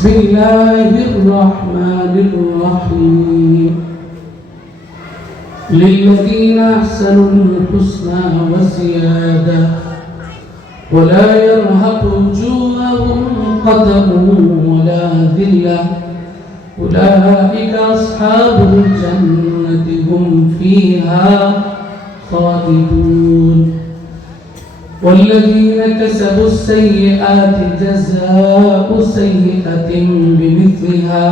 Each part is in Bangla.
بسم الله الرحمن الرحيم للذين أحسنوا الحسنى وزيادة ولا يرهق وجوههم قدر ولا ذلة أولئك أصحاب الجنة هم فيها خالدون والذين كسبوا السيئات جزاء سيئة بمثلها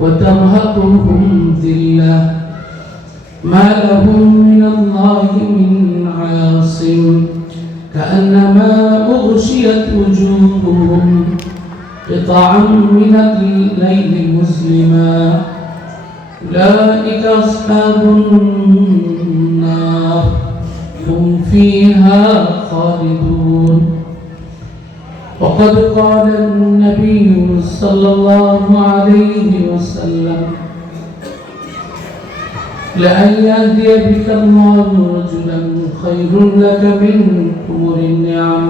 وترهقهم ذلة ما لهم من الله من عاصم كأنما أغشيت وجوههم قطعا من الليل مظلما أولئك أصحاب النار هم فيها خالدون وقد قال النبي صلى الله عليه وسلم لأن يهدي بك الله رجلا خير لك من حمر النعم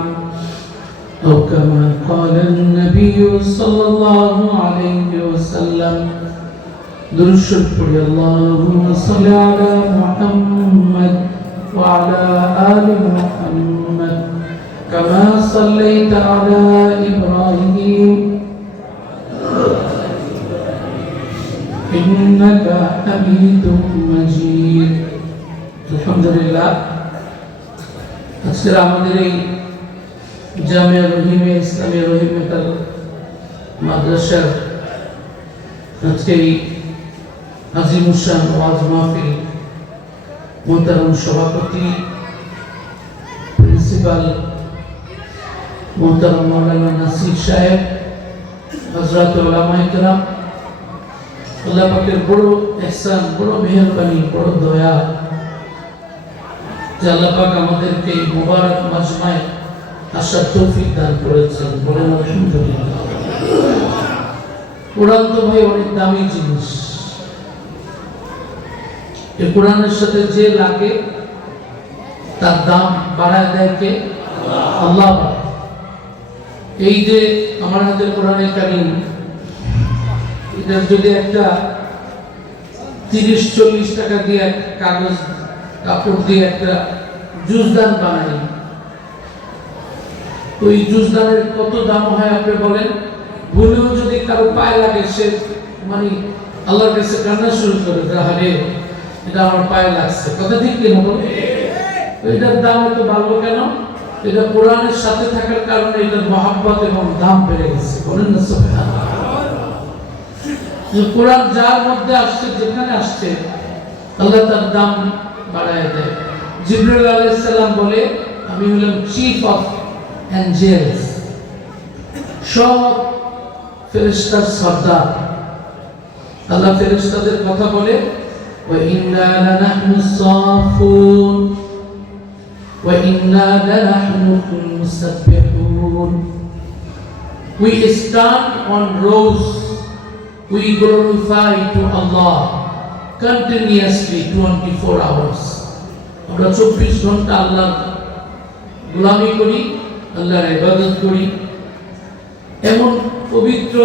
أو كما قال النبي صلى الله عليه وسلم درشد اللهم صل على محمد وعلى آل محمد كما صليت على إبراهيم إنك حميد مجيد الحمد لله আজকে আমাদের এই জামিয়া রহিমে ইসলামী রহিমের মাদ্রাসার আজকে এই আজিমুসান ওয়াজ মাহফিল মোহতারাম সভাপতি প্রিন্সিপাল মোহতারাম মাওলানা নাসির সাহেব হযরত উলামায়ে কেরাম আল্লাহ পাকের বড় ইহসান বড় মেহেরবানি বড় দয়া যে আল্লাহ পাক আমাদেরকে এই মুবারক মাজমায় আসার তৌফিক দান করেছেন বলেন আলহামদুলিল্লাহ। কোরআন তো ভাই অনেক দামি জিনিস, এই কোরআনের সাথে যে লাগে তার দাম বাড়ায় দেয় কে? আল্লাহ। এই যে আমার হাতে কোরআনে কারীম, এটা যদি একটা 30-40 টাকা দিয়ে কাগজ কাপড় দিয়ে একটা জুজদান বানাই, ওই জুজদানের কত দাম হয় আপনি বলেন? ভুলেও যদি কারো পায়ে লাগে সে মানে আল্লাহর কাছে কান্না শুরু করে, আরে এটা আমার পায়ে লাগছে, কথা ঠিক কিনা বলেন? এটার দাম এত বাড়লো কেন? এটা কোরআনের সাথে থাকার কারণে এটার মহব্বত এবং দাম বেড়ে গেছে, বলেন না সুবহানাল্লাহ। কোরআন যার মধ্যে আসছে, যেখানে আসছে, আল্লাহ তার দাম বাড়ায় দেয়। জিবরাইল আলাইহিস সালাম বলে, আমি হলাম চিফ অফ অ্যাঞ্জেলস, সব ফেরেশতার সর্দার। আল্লাহ ফেরেশতাদের কথা বলে, ওয়া ইন্না লানাহনু সাফুন ওয়া ইন্না লানাহনু মুসাব্বিহুন। We stand on rows, we glorify to Allah continuously 24 hours. আমরা 24 ঘন্টা আল্লাহর গোলামি করি, আল্লাহর ইবাদত করি। এমন পবিত্র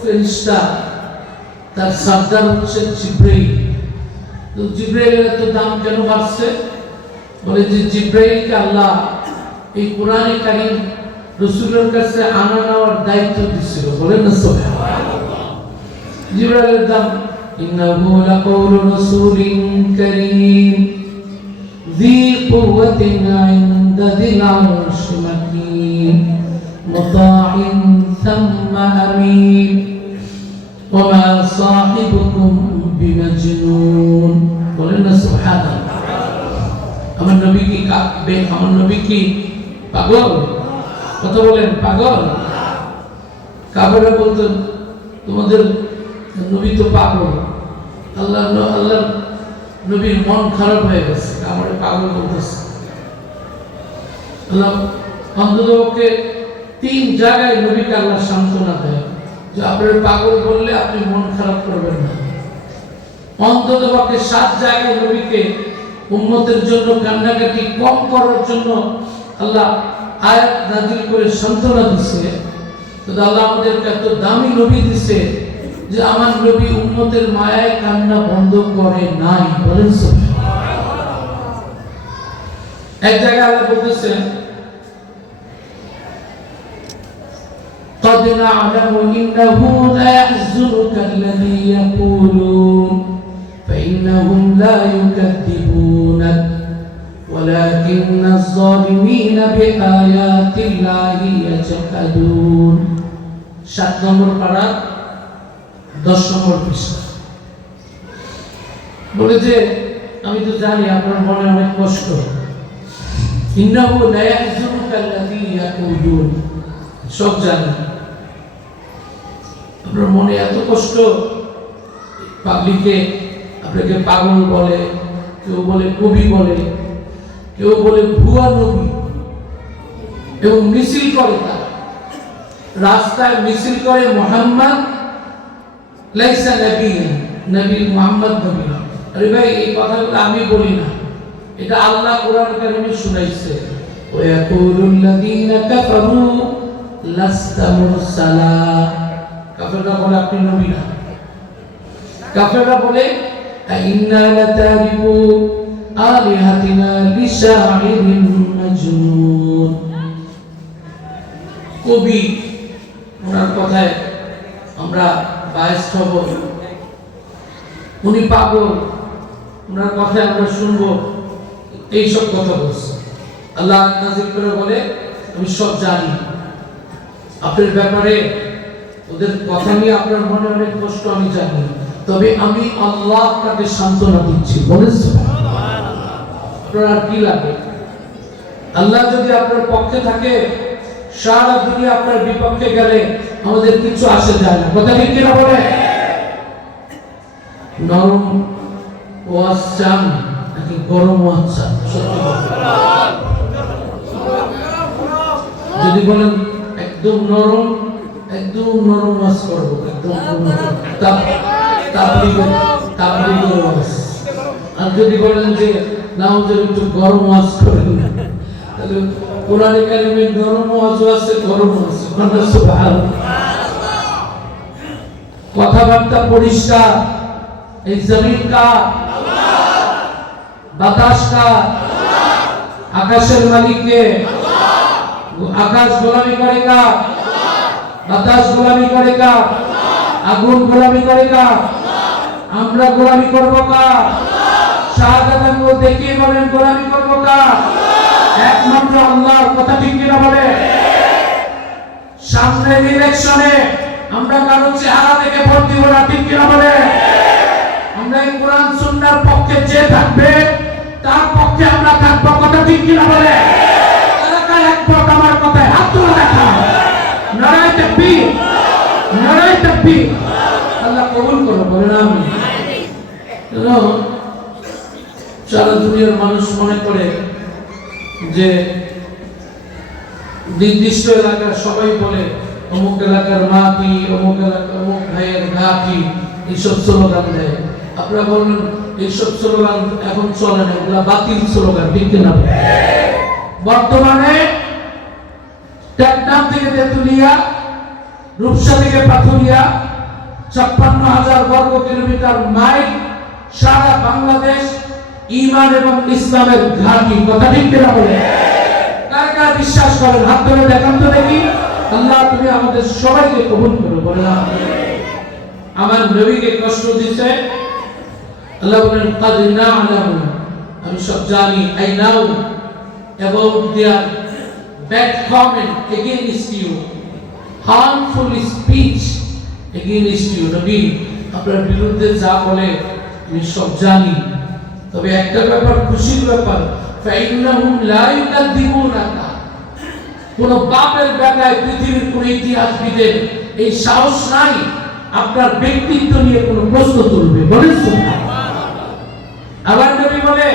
ফেরেশতা, তার সর্দার হচ্ছে জিবরাইল। তো জিবরাইলের এত দাম কেন বাড়ছে? বলে যে জিবরাইলকে আল্লাহ এই কোরআনে কারীম রাসূলের কাছে আনা নেওয়ার দায়িত্ব দিয়েছিল, বলেন না সুবহানাল্লাহ। জিবরাইলের দাম, ইন্নাহু লাকাউলু রাসূলিন কারীম যী কুওয়াতিন ইনদা যিল আরশি মাকিন মুতাঈন সাম্মা আমিন ওয়া মা সাহিবুকুম বিমাজনুন, বলেন না সুবহানাল্লাহ। আমার নবী কি কাঁদবে? আমার নবী কি পাগল? কথা বলেন, পাগল? কাফেররা বলতো তোমাদের নবী তো পাগল। আল্লাহ নবীর মন খারাপ হয়ে গেছে, আমার পাগল বলতেছে। আল্লাহ অন্ততপক্ষে 3 জায়গায় নবীকে আল্লাহ সান্ত্বনা দেয় যে আপনার পাগল বললে আপনি মন খারাপ করবেন না। অন্ততপক্ষে 7 জায়গায় নবীকে উম্মতের জন্য কান্নাকাটি কম করার জন্য আল্লাহ আয়াত নাযিল করে সান্ত্বনা দিয়েছে। তো আল্লাহ আমাদেরকে এত দামি নবী দিছে যে আমার নবী উম্মতের মায়ায় কান্না বন্ধ করে নাই। বলেন এক জায়গায় আল্লাহ বলতেছেন قد نعلم إنه لا يحزنك الذي يقولون فإنهم لا يكذبونك ولكن الظالمين بآيات الله يجحدون 7 নম্বর পারা 10 নম্বর পৃষ্ঠা বলে যে আমি তো জানি আপনার মনে অনেক কষ্ট। ইন্নাহু লা ইয়াহজুনুকা আল্লাযী ইয়াকুলুন, সব জানি আপনার মনে এত কষ্ট। পাবলিকে আপনাকে পাগল বলে, কেউ বলে কবি বলে, কেউ বলে ভুয়া নবী, এবং মিছিল করে তারা রাস্তায় মিছিল করে মুহাম্মদ লাইসা নবিয়্যান, নবী মুহাম্মদ নবী না। আরে ভাই এই কথাগুলো আমি বলি না, এটা আল্লাহ কোরআন কারীমে শুনাইছে। ওয়া ইয়াকুলুল লাযীনা কাফারু লাস্তা মুরসালা, কাফেররা বলে আপনি নবী না। কাফেররা বলে ইন্না লাতারিকু আলিহাতিনা লিশাইরিন মাজনুন, কবি ওনার কথায় আমরা বায়াস্ত হব, উনি পাগল, ওনার কথায় আমরা শুনবো, এইসব কথা বলছে। আল্লাহ নাজিল করে বলে আমি সব জানি, আপনার ব্যাপারে ওদের কথা নিয়ে আপনার মনে অনেক কষ্ট আমি জানি, তবে আমি আল্লাহ আপনাকে সান্ত্বনা দিচ্ছি। বলেন আপনার আর কি লাগে? আল্লাহ যদি আপনার পক্ষে থাকে, সারা দুনিয়া আপনার বিপক্ষে গেলে আমাদের কিছু আসে যায় না। কথা ঠিক কিনা বলে? নরম ওয়াজ চান নাকি গরম ওয়াজ চান? সত্যি যদি বলেন একদম নরম ওয়াজ করবো, একদম তাবলীগের ওয়াজ। আর যদি বলেন যে না হুজুর একটু গরম ওয়াজ করেন, তাহলে কোরআনে কারিমে নরম ওয়াজ আছে, গরম আছে। সুবহানাল্লাহ। কথাবার্তা পরিষ্কার। এই জমিন কা আল্লাহ, বাতাস কা আল্লাহ, আকাশের মালিক কে আল্লাহ। আকাশ গোলামি করে কা আল্লাহ, বাতাস গোলামি করে কা আল্লাহ, আগুন গোলামি করে কা আল্লাহ, আমরা গোলামি করব কা আল্লাহ। শাহাদাত আঙ্গুল দেখিয়ে বলেন গোলামি করব কা আল্লাহ, একমাত্র আল্লাহর। কথা ঠিক কিনা বলে? সামনের ইলেকশনে আমরা কারো চেহারা দেখে ভোট দিব না, ঠিক কিনা বলে? আমরা এই কোরআন সুন্নাহর পক্ষে যে থাকবে তার পক্ষে আমরা থাকবো। কথা ঠিক কিনা বলে? এলাকায় একবার আমার কথায় হাত তুলে দেখা, নারায়ে তাকবীর, নারায়ে তাকবীর। আল্লাহ কবুল করো, বলেন আমিন। সারা দুনিয়ার মানুষ মনে করে যে নির্দিষ্ট এলাকার সবাই বলে অমুক এলাকার মাটি, অমুক এলাকার অমুক ভাইয়ের ঘাটি, এইসব স্লোগান দেয়। আপনারা বলবেন এইসব স্লোগান এখন চলে না, এগুলা বাতিল স্লোগান, ঠিক কিনা? বর্তমানে টেকনাফ থেকে তেতুলিয়া, রূপসা থেকে পাথুরিয়া, 56,000 বর্গ কিলোমিটার মাইল সারা বাংলাদেশ ঈমান এবং ইসলামের ঘাঁটি। কথা ঠিক কিনা বলে? কার কার বিশ্বাস করেন হাত তুলে দেখান তো দেখি। আল্লাহ তুমি আমাদের সবাইকে কবুল করো, বলেন আমিন। আমার নবীকে কষ্ট দিতে আল্লাহ বলেন কাদ না'লামু, আমি সব জানি। I know about their bad comment against you, harmful speech against you. নবী আপনার বিরুদ্ধে যা বলে আমি সব জানি, তবে একটা ব্যাপার খুশির ব্যাপার, ফাইন্নাহুম লা ইউকাযযিবুনাকা। কোন বাপের বেটায় পৃথিবীর কোন ইতিহাসবিদের এই সাহস নাই আপনার ব্যক্তিত্ব নিয়ে কোনো প্রশ্ন তুলবে। বলেন সুবহানাল্লাহ। আবার নবী বলে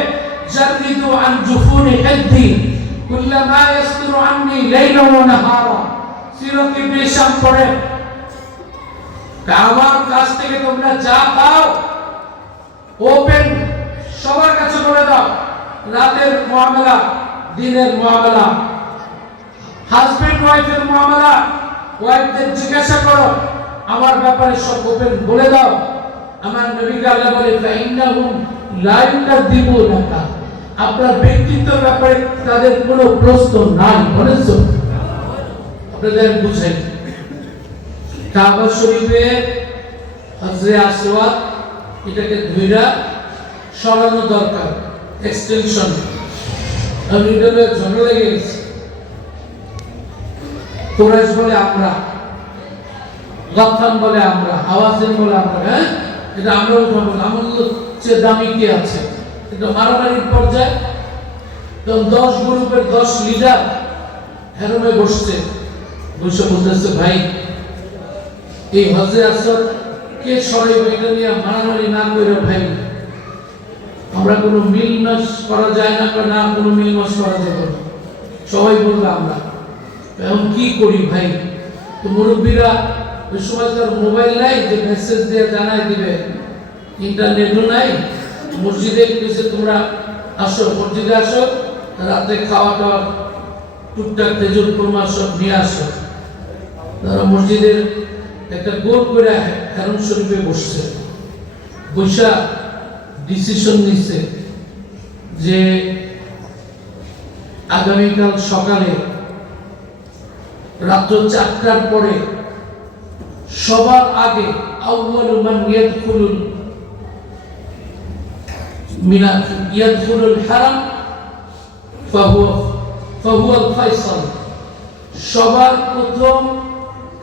জারিদু আন জুফুনি হাদ্দি কুল্লামা ইয়াসতুরু আন্নি লাইলা ওয়া নাহারা। সিরাত ইবনে হিশাম পড়ে আমার কাছ থেকে তোমরা যা পাও ওপেন সবার কাছে বলে দাও। রাতের মুআমালা, দিনের মুআমালা, হাজবেন্ড ওয়াইফের মুআমালা, ওয়াইফদের জিজ্ঞাসা করো আমার ব্যাপারে সব ওপেন বলে দাও। আমার নবীকে আল্লাহ বলে ফাইন্নাহুম লা ইউকাযযিবুনাকা, আপনার ব্যক্তিত্বের ব্যাপারে তাদের কোনো প্রশ্ন নাই। বলেছো আপনাদের বুঝাই, কাবা শরীফে হজরে আসওয়াদ এটাকে ধুইরা সরানো দরকার, এক্সটেনশন। আমি এটা ঝগড়া লেগে গেছে। কুরাইশ বলে আমরা, গাতফান বলে আমরা, হাওয়াজিন বলে আমরা। হ্যাঁ, এটা আমরা উঠাবো, আমাদের চেয়ে দামি কে আছে? এটা মারামারির পর্যায়ে। তখন 10 গ্রুপের 10 লিডার হেরমে বসছে, বসে বলতেছে ভাই এই হজে আসর কে সরাইবে, এটা নিয়ে মারামারি না করে ভাই আমরা কোনো মিলমাস করা যায় না, না কোনো মিলমাস করা যাবে না। সবাই বলবে আমরা এখন কি করি ভাই? তো মুরব্বীরা ওই সময় তার মোবাইল নাই যে মেসেজ দিয়ে জানাই দিবে, ইন্টারনেটও নাই। মসজিদে এসে তোমরা আসো, মসজিদে আসো, রাতে খাওয়া দাওয়া টুকটাক খেজুর কুরমা সব নিয়ে আসো। তারা মসজিদের একটা গোল করে হারম শরীফে বসছে, বৈশা ডিসিশন নিচ্ছে যে আগামীকাল সকালে রাত্র 4টার পরে সবার আগে আউয়ালু মান ইয়াদখুলুল হারাম ফাহুয়াল ফায়সাল, সবার প্রথম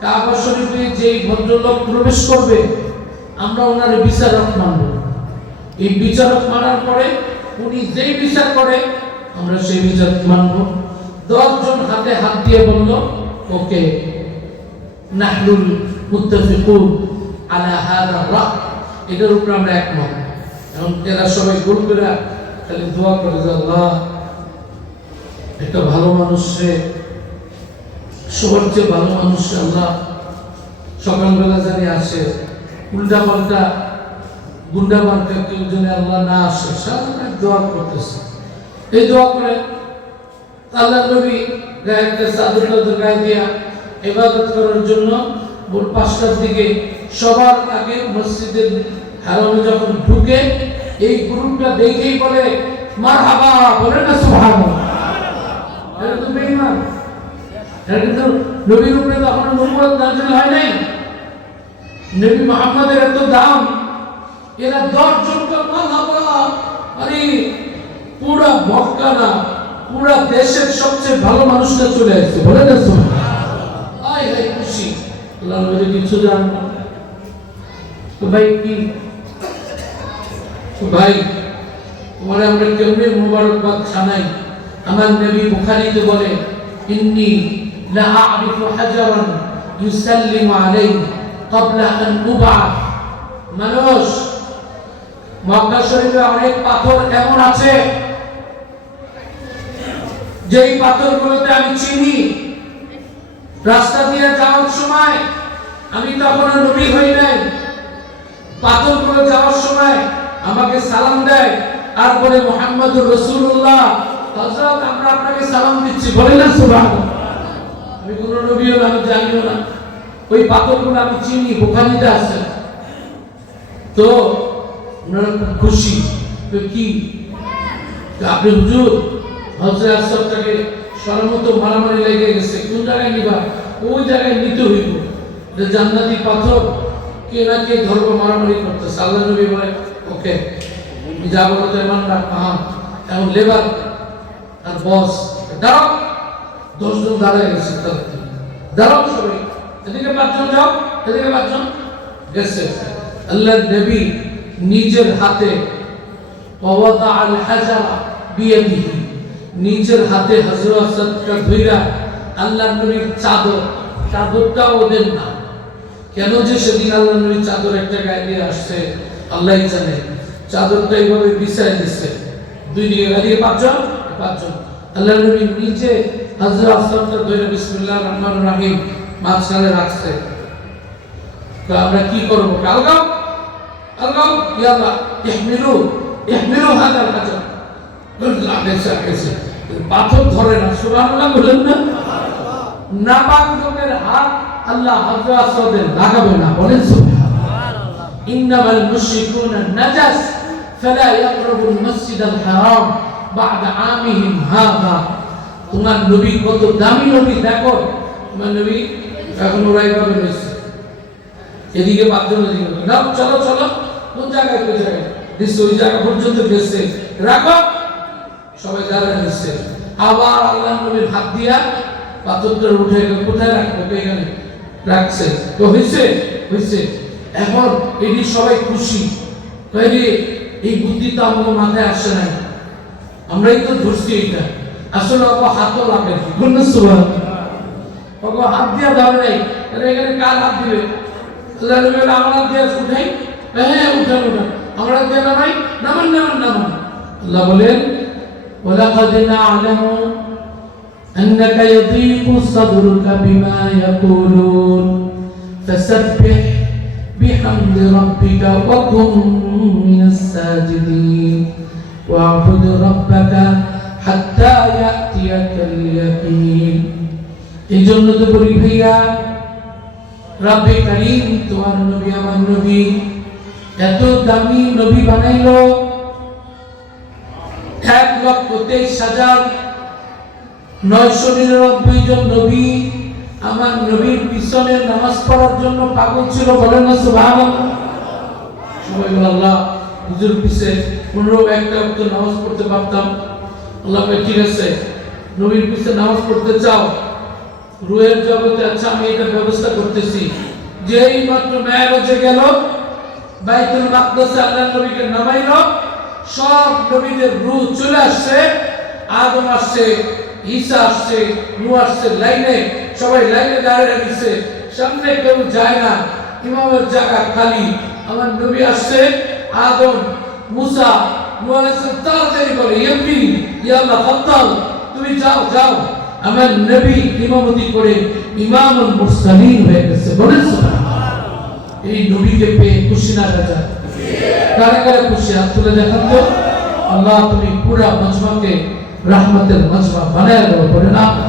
কাবা শরীফে যেই ভদ্রলোক প্রবেশ করবে আমরা ওনার বিচারক মানব। এই বিচারক মানার পরে উনি যেই বিচার করে আমরা সেই বিচারক মানব। 10 জন হাতে হাত দিয়ে বলল ওকে, নাহনুল মুত্তাফিকুন আলা হাযা রায়, এটার উপর আমরা একমত। এখন এরা সবাই গোল করে খালি দোয়া করে যে আল্লাহ একটা ভালো মানুষে, সবার চেয়ে ভালো মানুষ আল্লাহ সকালবেলা জানি আসে, উল্টা পাল্টা গুন্ডা মার্কা কেউ যেন আল্লাহ না আসে, সারা দোয়া করতেছে। এই দোয়া করে আল্লাহ নবী গায়ে একটা চাদর গায়ে দিয়া ইবাদত করার জন্য ভোর 5টার দিকে সবার আগে মসজিদের হারামে যখন ঢুকে এই গ্রুপটা দেখেই বলে মারহাবা, বলে না সুবহানাল্লাহ। এটা তো বেঈমান, এটা কিন্তু নবীর উপরে তখন নবুয়ত নাযিল হয় নাই। নবী মুহাম্মদের এত দাম, এরা 10 জন মারহাবা, আরে পুরা মক্কা না পুরা দেশের সবচেয়ে ভালো মানুষটা চলে আসছে, বলে না সুবহানাল্লাহ। আয় হায় খুশি, আল্লাহ নবী কিছু জানেন না তো ভাই কি ভাই ওরা আমরা কেমনে মুবারকবাদ জানাই। আমার নবী বুখারীতে বলে ইন্নী লা আ'রিফু হাজারান ইউসাল্লিমু আলাইহি ক্বাবলা আন উবআথ, মানুষ মক্কা শরীফে অনেক পাথর এমন আছে যেই পাথরগুলোতে আমি চিনি, রাস্তা দিয়ে যাওয়ার সময় আমি তখন নবী হই নাই, পাথরগুলো যাওয়ার সময় আমাকে সালাম দেয় আর বলে মুহাম্মদুর রাসূলুল্লাহ, হযরত আমরা আপনাকে সালাম দিচ্ছি, বলে না সুবহানাল্লাহ। আমি কোন নবীও না, আমি জানিও না, ওই পাথরগুলো আমি চিনি, বুখারীতে আছে। তো ওনারা খুব খুশি। তো কি আপনি হুজুর হযরত আসওয়াদটাকে সরমত মারামারি লেগে গেছে, কোন জায়গায় নিবা? ওই জায়গায় নিতে হইব, যে জান্নাতি পাথর কে না কে ধর্ম মারামারি করতেছে। আল্লাহ নবী বলে ওকে, যা বলো তো এমন না। এখন লেবার আর বস দাঁড়াও, 10 জন দাঁড়ায় গেছে, দাঁড়াও সবাই, এদিকে 5 জন যাও, এদিকে 5 জন গেছে। আল্লাহ নবী নিজের হাতে ওয়াদা আল হাজারা বিয়াদিহি, নিজের হাতে হযরত আসওয়াদকে ধইরা আল্লাহ নবীর চাদরটা ওদের না। কেন যে সেদিন আল্লাহ নবী চাদর একটা গায়ে দিয়ে আসছে আল্লাহই জানে, চাদরটা এইভাবে বিছায় দিচ্ছে, 2 দিকে গায়ে 5 জন আল্লাহ নবী নিচে হযরত আসওয়াদকে ধরে বিসমিল্লাহির রহমানির রহিম মাঝখানে রাখছে। তো আমরা কি করব? আলগাও আলগাও, ইয়া আল্লাহ ইহমিলু হাযাল হাজার, পাথর ধরে না। সুবহানাল্লাহ বলেন না? নাপাক লোকের হাত আল্লাহ হাজরা আসওয়াদে লাগাবে না, বলেন সুবহানাল্লাহ। ইন্নামাল মুশরিকুনা নাজাস ফালা ইয়াকরাবুল মাসজিদাল হারাম বা'দা আমিহিম হাযা। তোমার নবী কত দামি নবী দেখো, তোমার নবী এখন ওরাই ভাবে রয়েছে, এদিকে পাঁচজন এদিকে না, চলো চলো, কোন জায়গায় কোন জায়গায় দিচ্ছে, ওই জায়গা পর্যন্ত গেছে, রাখো, সবাই দাঁড়ায় নিচ্ছে। আবার আল্লাহ নবীর হাত দিয়া পাথরটা উঠে কোথায় রাখবো, এখানে রাখছে, তো হয়েছে হয়েছে। এখন এটি সবাই খুশি, তাইলে এই বুদ্ধি তো আমাদের মাথায় আসে না, আমরাই তো ধরছি এটা, আসলে অত হাতও লাগে হাত দিয়া ধরে নাই, এখানে কার হাত দিবে, আমার হাত দিয়া উঠাই, হ্যাঁ উঠান উঠান, আমার হাত দিয়া নামাই, নামান নামান নামান। আল্লাহ বলেন ওয়ালাকাদ না'লামু আন্নাকা ইয়াদীকু সাদরুকা বিমা ইয়াকুলুন ফাসাব্বিহ বিহামদি রাব্বিকা ওয়া কুন মিনাস সাজিদিন ওয়া'বুদ রাব্বাকা হাত্তা ইয়াতিয়াকাল ইয়াকিন। এই জন্য তো বলি ভাইয়া, রব্বে কারীম তোমার নবী আমার নবী এত দামি নবী বানাইলো, 1,23,999 জন নবী আমার নবীর পিছনে নামাজ পড়ার জন্য পাগল ছিল, বলেন না সুবহানাল্লাহ। সবাই বলে আল্লাহ হুজুর পিছে 15 ওয়াক্ত নামাজ পড়তে পারতাম। আল্লাহ বলে ঠিক আছে, নবীর পিছে নামাজ পড়তে চাও, রুহের জগতে, আচ্ছা আমি এটা ব্যবস্থা করতেছি। যেই মাত্র মেরাজে গেল, বাইতুল মাকদাসে আল্লাহ নবীকে নামাইলো, সব নবীদের রূহ চলে আসছে, আদম আসছে, ঈসা আসছে, নূহ আসছে, লাইনে সবাই লাইনে দাঁড়িয়ে দিচ্ছে, সামনে কেউ যায় না, ইমামের জায়গা খালি। আমার নবী আসছে, আদম, মুসা, নূহ আলাইহিস সালাম তাড়াতাড়ি বলে ইয়াবনি ইয়া আল্লাহ ফাদ্দাল, তুমি যাও যাও। আমার নবী ইমামতি করে ইমামুল মুরসালিন হয়ে গেছে, বলেন সুবহানাল্লাহ। এই নবীকে পেয়ে খুশি না রাজা? কারে কারে খুশি? হাত তুলে দেখান তো। আল্লাহ তুমি পুরা মজমাকে রহমতের মজমা বানায় দাও, বলেন আমিন।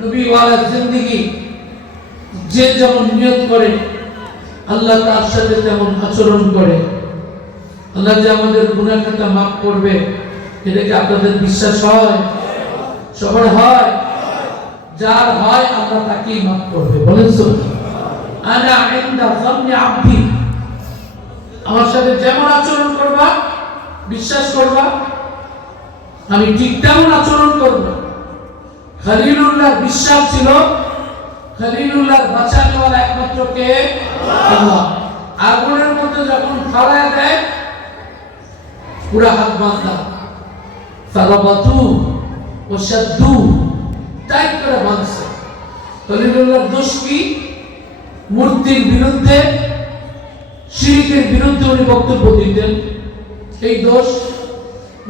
নবী ওয়ালা জিন্দেগি যে যেমন নিয়ত করে, আল্লাহ তার সাথে তেমন আচরণ করে। আল্লাহ যে আমাদের গুনাহ খাতা মাফ করবে, এটা কি আপনাদের বিশ্বাস হয়? সবার হয়? যার হয় আল্লাহ তাকেই মাফ করবে, বলেন সুবহানাল্লাহ। আনা ইনদা যান্নি আবদি, আমার সাথে যেমন আচরণ করবা, বিশ্বাস করবা, আমি ঠিক তেমন আচরণ করব। খলিলুল্লাহ বিশ্বাস ছিল, খলিলুল্লাহর বাঁচানোওয়ালা একমাত্র কে? আল্লাহ। আগুনের মধ্যে যখন ফালায় দেয়, পুরা হাত বাঁধা, ফারাবাতু ও শাদ্দু, টাইট করে বাঁধছে। খলিলুল্লাহর দোষ কি? মূর্তির বিরুদ্ধে, শিরকের বিরুদ্ধে উনি বক্তব্য দিতেন, এই দোষ।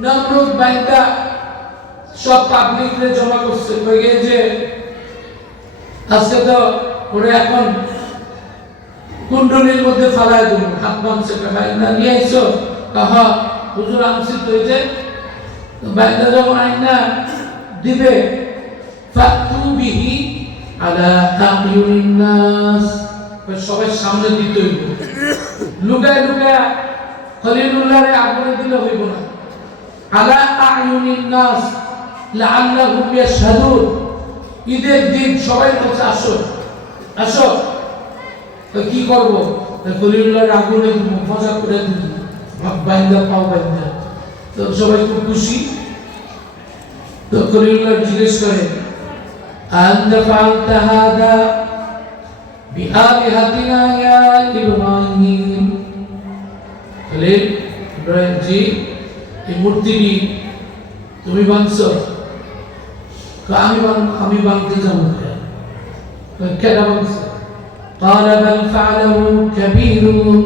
নমরুদ বাইন্দা সব পাবলিকরে জমা করছে, কয়ে যে আজকে তো ওরে এখন কুণ্ডলীর মধ্যে ফালায় দেব, হাত বাঁধছে, বাইন্দা নিয়ে আইছো, হ্যাঁ হুজুর আনছি তো, এই যে বাইন্দা যখন আইনা দিবে, ফাতু বিহি আলা আকিউনিন নাস, সবাই সামনে দিতে হইব, লুকায় লুকায় খলিলুল্লাহরে আগুনে দিলে হইব না। আলা আয়ুনিন নাস লাআল্লাহুম ইয়াশহাদুন, ঈদের দিন সবাই বলছে আসো আসো, তো কি করব? খলিলুল্লাহর আগুনে দিব, মজা করে দিব, বাইন্দা পাও বাইন্দা, তো সবাই খুব খুশি। তো খলিলুল্লাহ জিজ্ঞেস করে আনতা ফাআলতা হাদা বিআলিহাতিনা ইয়া ইব্রাহিম, খলিল ইব্রাহিম জি, এই মূর্তিটি তুমি বানছো? আমি বানতে যাবো কেন বানছো? قال بل فعله كبيرهم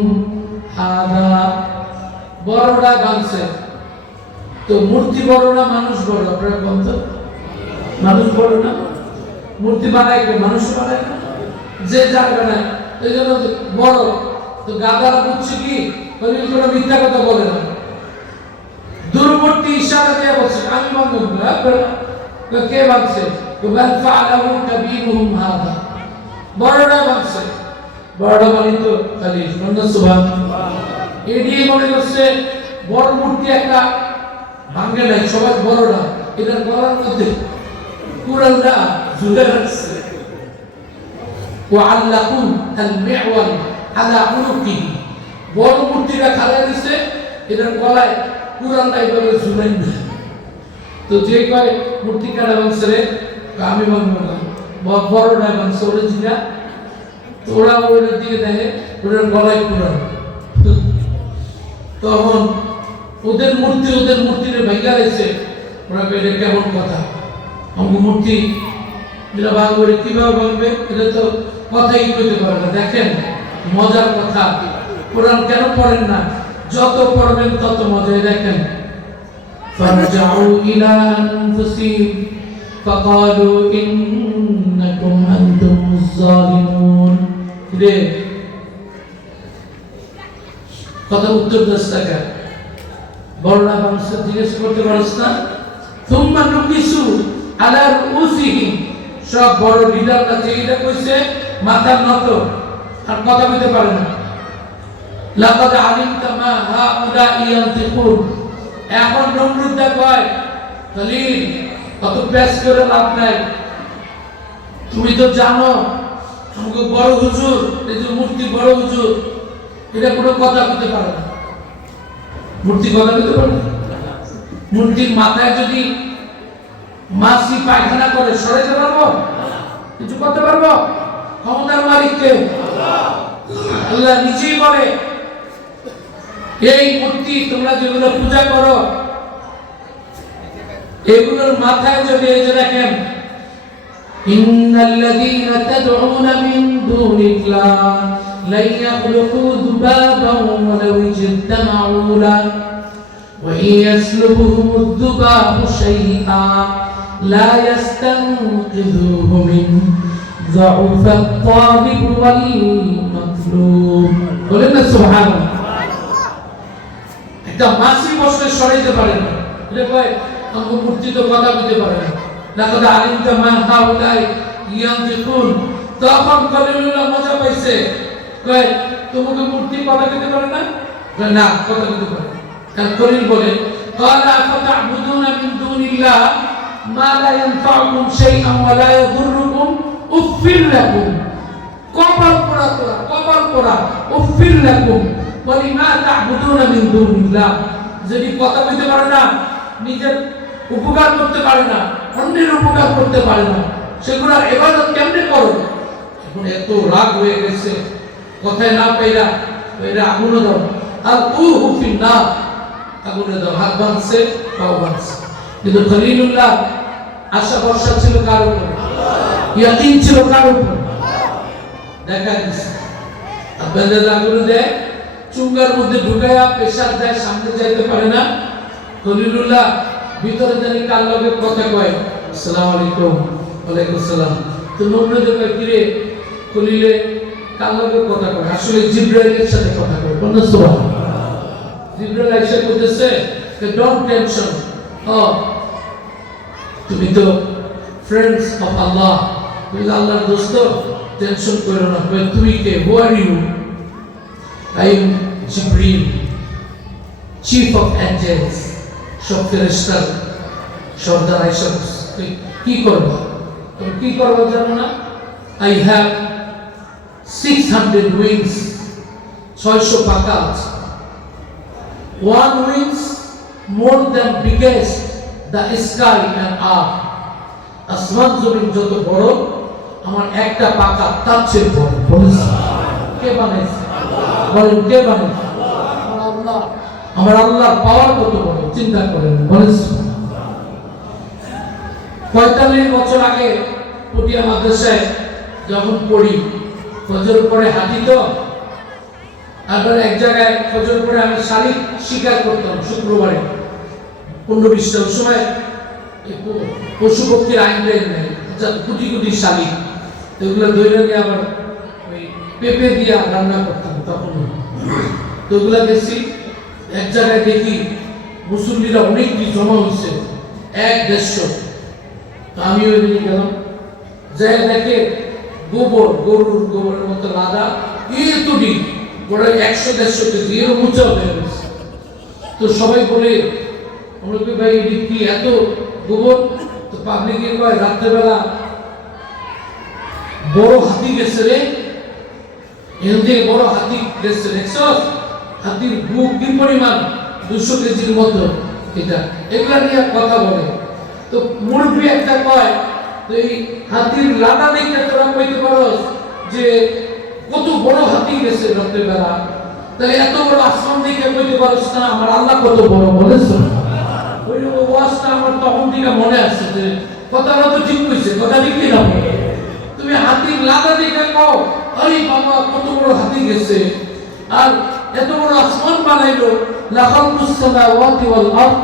هذا, বড়রা বানছে। তো মূর্তি বড় না মানুষ বড়? আপনারা বলুন তো, মানুষ বড় না? মূর্তি বানায় কে? মানুষ বানায় না, যে যার বানায়, এই জন্য বড়। তো গাদারা বুঝছে কি খলিল কোনো মিথ্যা কথা বলে না, দূরবর্তী ইশারা দিয়ে বলছে আমি বানবো না। কে বানছে? বল ফাআলাহু কাবীরুহুম হাদা, বড়রা ভাঙছে, বড়রা মানে তো খালি সুবহানাল্লাহ। এদিকে মনে করছে বড় মূর্তি একটা ভাঙে নাই, সবাই বড়রা এটার গলার মধ্যে কুরআনটা ঝুলে রাখছে। ওয়াল্লাকুম আল মিওয়াল আলা উনুকি, বড় মূর্তিটা খাড়া দিছে, এটার গলায় কুরআনটা এইভাবে ঝুলাই না। তো যে কয় মূর্তি কাটা ভাঙছে রে, আমি ভাঙবো না, বড়টা ভাঙছে ওরে জিরা। তো ওরা ওর দিকে দেখে ওটার গলায় কুরআন। তখন ওদের মূর্তিরে ভাঙা গেছে। ওরা এটা কেমন কথা, আমার মূর্তি যেটা ভাঙবে কিভাবে ভাঙবে, এটা তো কথাই কইতে পারে না। দেখেন মজার কথা, কোরআন কেন পড়েন না? যত পড়বেন তত মজায়। দেখেন ফারজাউ ইলা আনফুসিহিম ফাকালু ইন্নাকুম আনতুমুজ জালিমুন। রে কথা উত্তর দাস টাকা বড়রা মানুষ জিজ্ঞেস করতে পারছ না? সুম্মা নুকিসু আলা রুসিহিম, সব বড় লিডার কাছে এটা কইছে মাথা নত আর কথা বলতে পারে না। লাকাদ আলিমতা মা হাউলা ইয়ানতিকুন, এখন নমরুদা কয় খলিল কত পেশ করে লাভ নাই, তুমি তো জানো আমাকে বড় হুজুর, এই যে মূর্তি বড় হুজুর, এটা কোনো কথা বলতে পারে না। মূর্তি কথা বলতে পারে না। মূর্তির মাথায় যদি মাছি পায়খানা করে সরাইতে পারবো? কিছু করতে পারবো? ক্ষমতার মালিক কে? আল্লাহ নিজেই বলে এই মূর্তি তোমরা যেগুলো পূজা করো এগুলোর মাথায় যদি এই যে দেখেন ইন্নাল্লাযীনা তাদউনা মিন দুনিল্লাহ লা ইয়াখলুকু যুবাবান ওয়া লাউ ইজতামাউ লাহু ওয়া ইয়াসলুবুহুমুদ যুবাবু শাইআ لا يستنقذوه من ضعف الطالب والمطلوب। বলেন না সুবহানাল্লাহ। একটা মাছি বসলে সরাইতে পারে না, এটা কয় আমাকে মূর্তি তো কথা বলতে পারে না। লাকাদ আলিমতা মা হাউলাই ইয়ানতিকুন, তখন খলিলুল্লাহ মজা পাইছে, কয় তোমাকে মূর্তি কথা বলতে পারে না? কয় না, কথা বলতে পারে। কারণ খলিল বলে ক্বালা ফাতা'বুদুনা মিন দুনিল্লাহ মা লা ইয়ানফাউকুম শাইআন ওয়া লা ইয়াদুররুকুম উফিল লাকুম। কপাল পোড়া উফিল লাকুম ওয়া লিমা তা'বুদুনা মিন দুনিল্লাহ। যদি কথা বলতে পারে না, নিজের উপকার করতে পারে না, অন্যের উপকার করতে পারে না, সেগুলোর ইবাদত কেমনে করো? এখন এত রাগ হয়ে গেছে, কথায় না পাইরা এরা আগুনে দাও, আর উহু ফিন নার, আগুনে দাও। হাত বাঁধছে, পাও বাঁধছে। কিন্তু খলিলুল্লাহ আশা ভরসা ছিল কার উপর? ইয়াকিন ছিল কার উপর? দেখা দিচ্ছে আপনাদের আগুনে দেয়, চুঙ্গার মধ্যে ঢুকায়া পেশাব দেয়, সামনে যাইতে পারে না। খলিলুল্লাহ ভিতরে জানি কার লগে কথা কয়, আসসালামু আলাইকুম। ওয়ালাইকুম আসসালাম। তো নমরুদে কয় কিরে খলিলে কার লগে কথা কয়? আসলে জিবরাইলের সাথে কথা কয়। কোন সুবহানাল্লাহ। জিবরাইল এসে বলতেছে ডোন্ট টেনশন, তুমি তো ফ্রেন্ডস অফ আল্লাহ, তুমি তো আল্লাহর দোস্ত, টেনশন করো না। তুমি কে? Who are you? I am Jibril, chief of angels, সব ফেরেশতার সর্দার। আইসব কি করবো? তুমি কি করবো জানো না? আই হ্যাভ 600 উইংস, 600 পাখা আছে। One wings more than biggest the sky and earth. আসমান জমিন যত বড়, আমার একটা পাখা তার চেয়ে বড়। কে বানাইছে? বলেন কে বানাইছে? আল্লাহ। আমার আল্লাহর পাওয়ার কত বড় চিন্তা করেন। বলেন 45 বছর আগে পটিয়া মাদ্রাসায় যখন পড়ি, ফজর পরে হাঁটি তো, তারপরে এক জায়গায় ফজর পরে আমি শালিক শিকার করতাম শুক্রবারে 15-20টা। ওই সময় পশু পক্ষীর আইন নেই, কোটি কোটি শালিক, এগুলো ধরে নিয়ে আবার ওই পেঁপে দিয়ে রান্না করতাম তখন। তো ওগুলা দেখছি এক জায়গায়, দেখি মুসল্লিরা অনেক জমা হয়েছে, 1-150। তো আমি ওই দিকে গেলাম, যাই দেখে গোবর, গরুর গোবরের মতো লাদা, এতটি বড় 100-150 কেজি এর উঁচা হয়ে গেছে। তো সবাই বলে আমরা কি ভাই এটি কি এত গোবর? তো পাবলিকে কয় রাত্রেবেলা বড় হাতি গেছে রে, এখান থেকে বড় হাতি গেছে, দেখছস হাতির বুক কি পরিমাণ, 200 কেজির মতো। এটা এগুলা নিয়ে কথা বলে। তো মুরব্বী একটা কয়, তো এই হাতির লাদা দেখে তোরা কইতে পারস যে কত বড় হাতি গেছে রাতের বেলা, তাহলে এত বড় আসমান দেখে কইতে পারস না আমার আল্লাহ কত বড়? বলেছ ওই ওয়াজটা আমার তখন থেকে মনে আসছে যে কথাটা তো ঠিক কইছে, কথা ঠিক কি না? তুমি হাতির লাদা দেখে কও আরে বাবা কত বড় হাতি গেছে, আর এত বড় আসমান বানাইলো, লা খালকুস সামাওয়াতি ওয়াল আরদ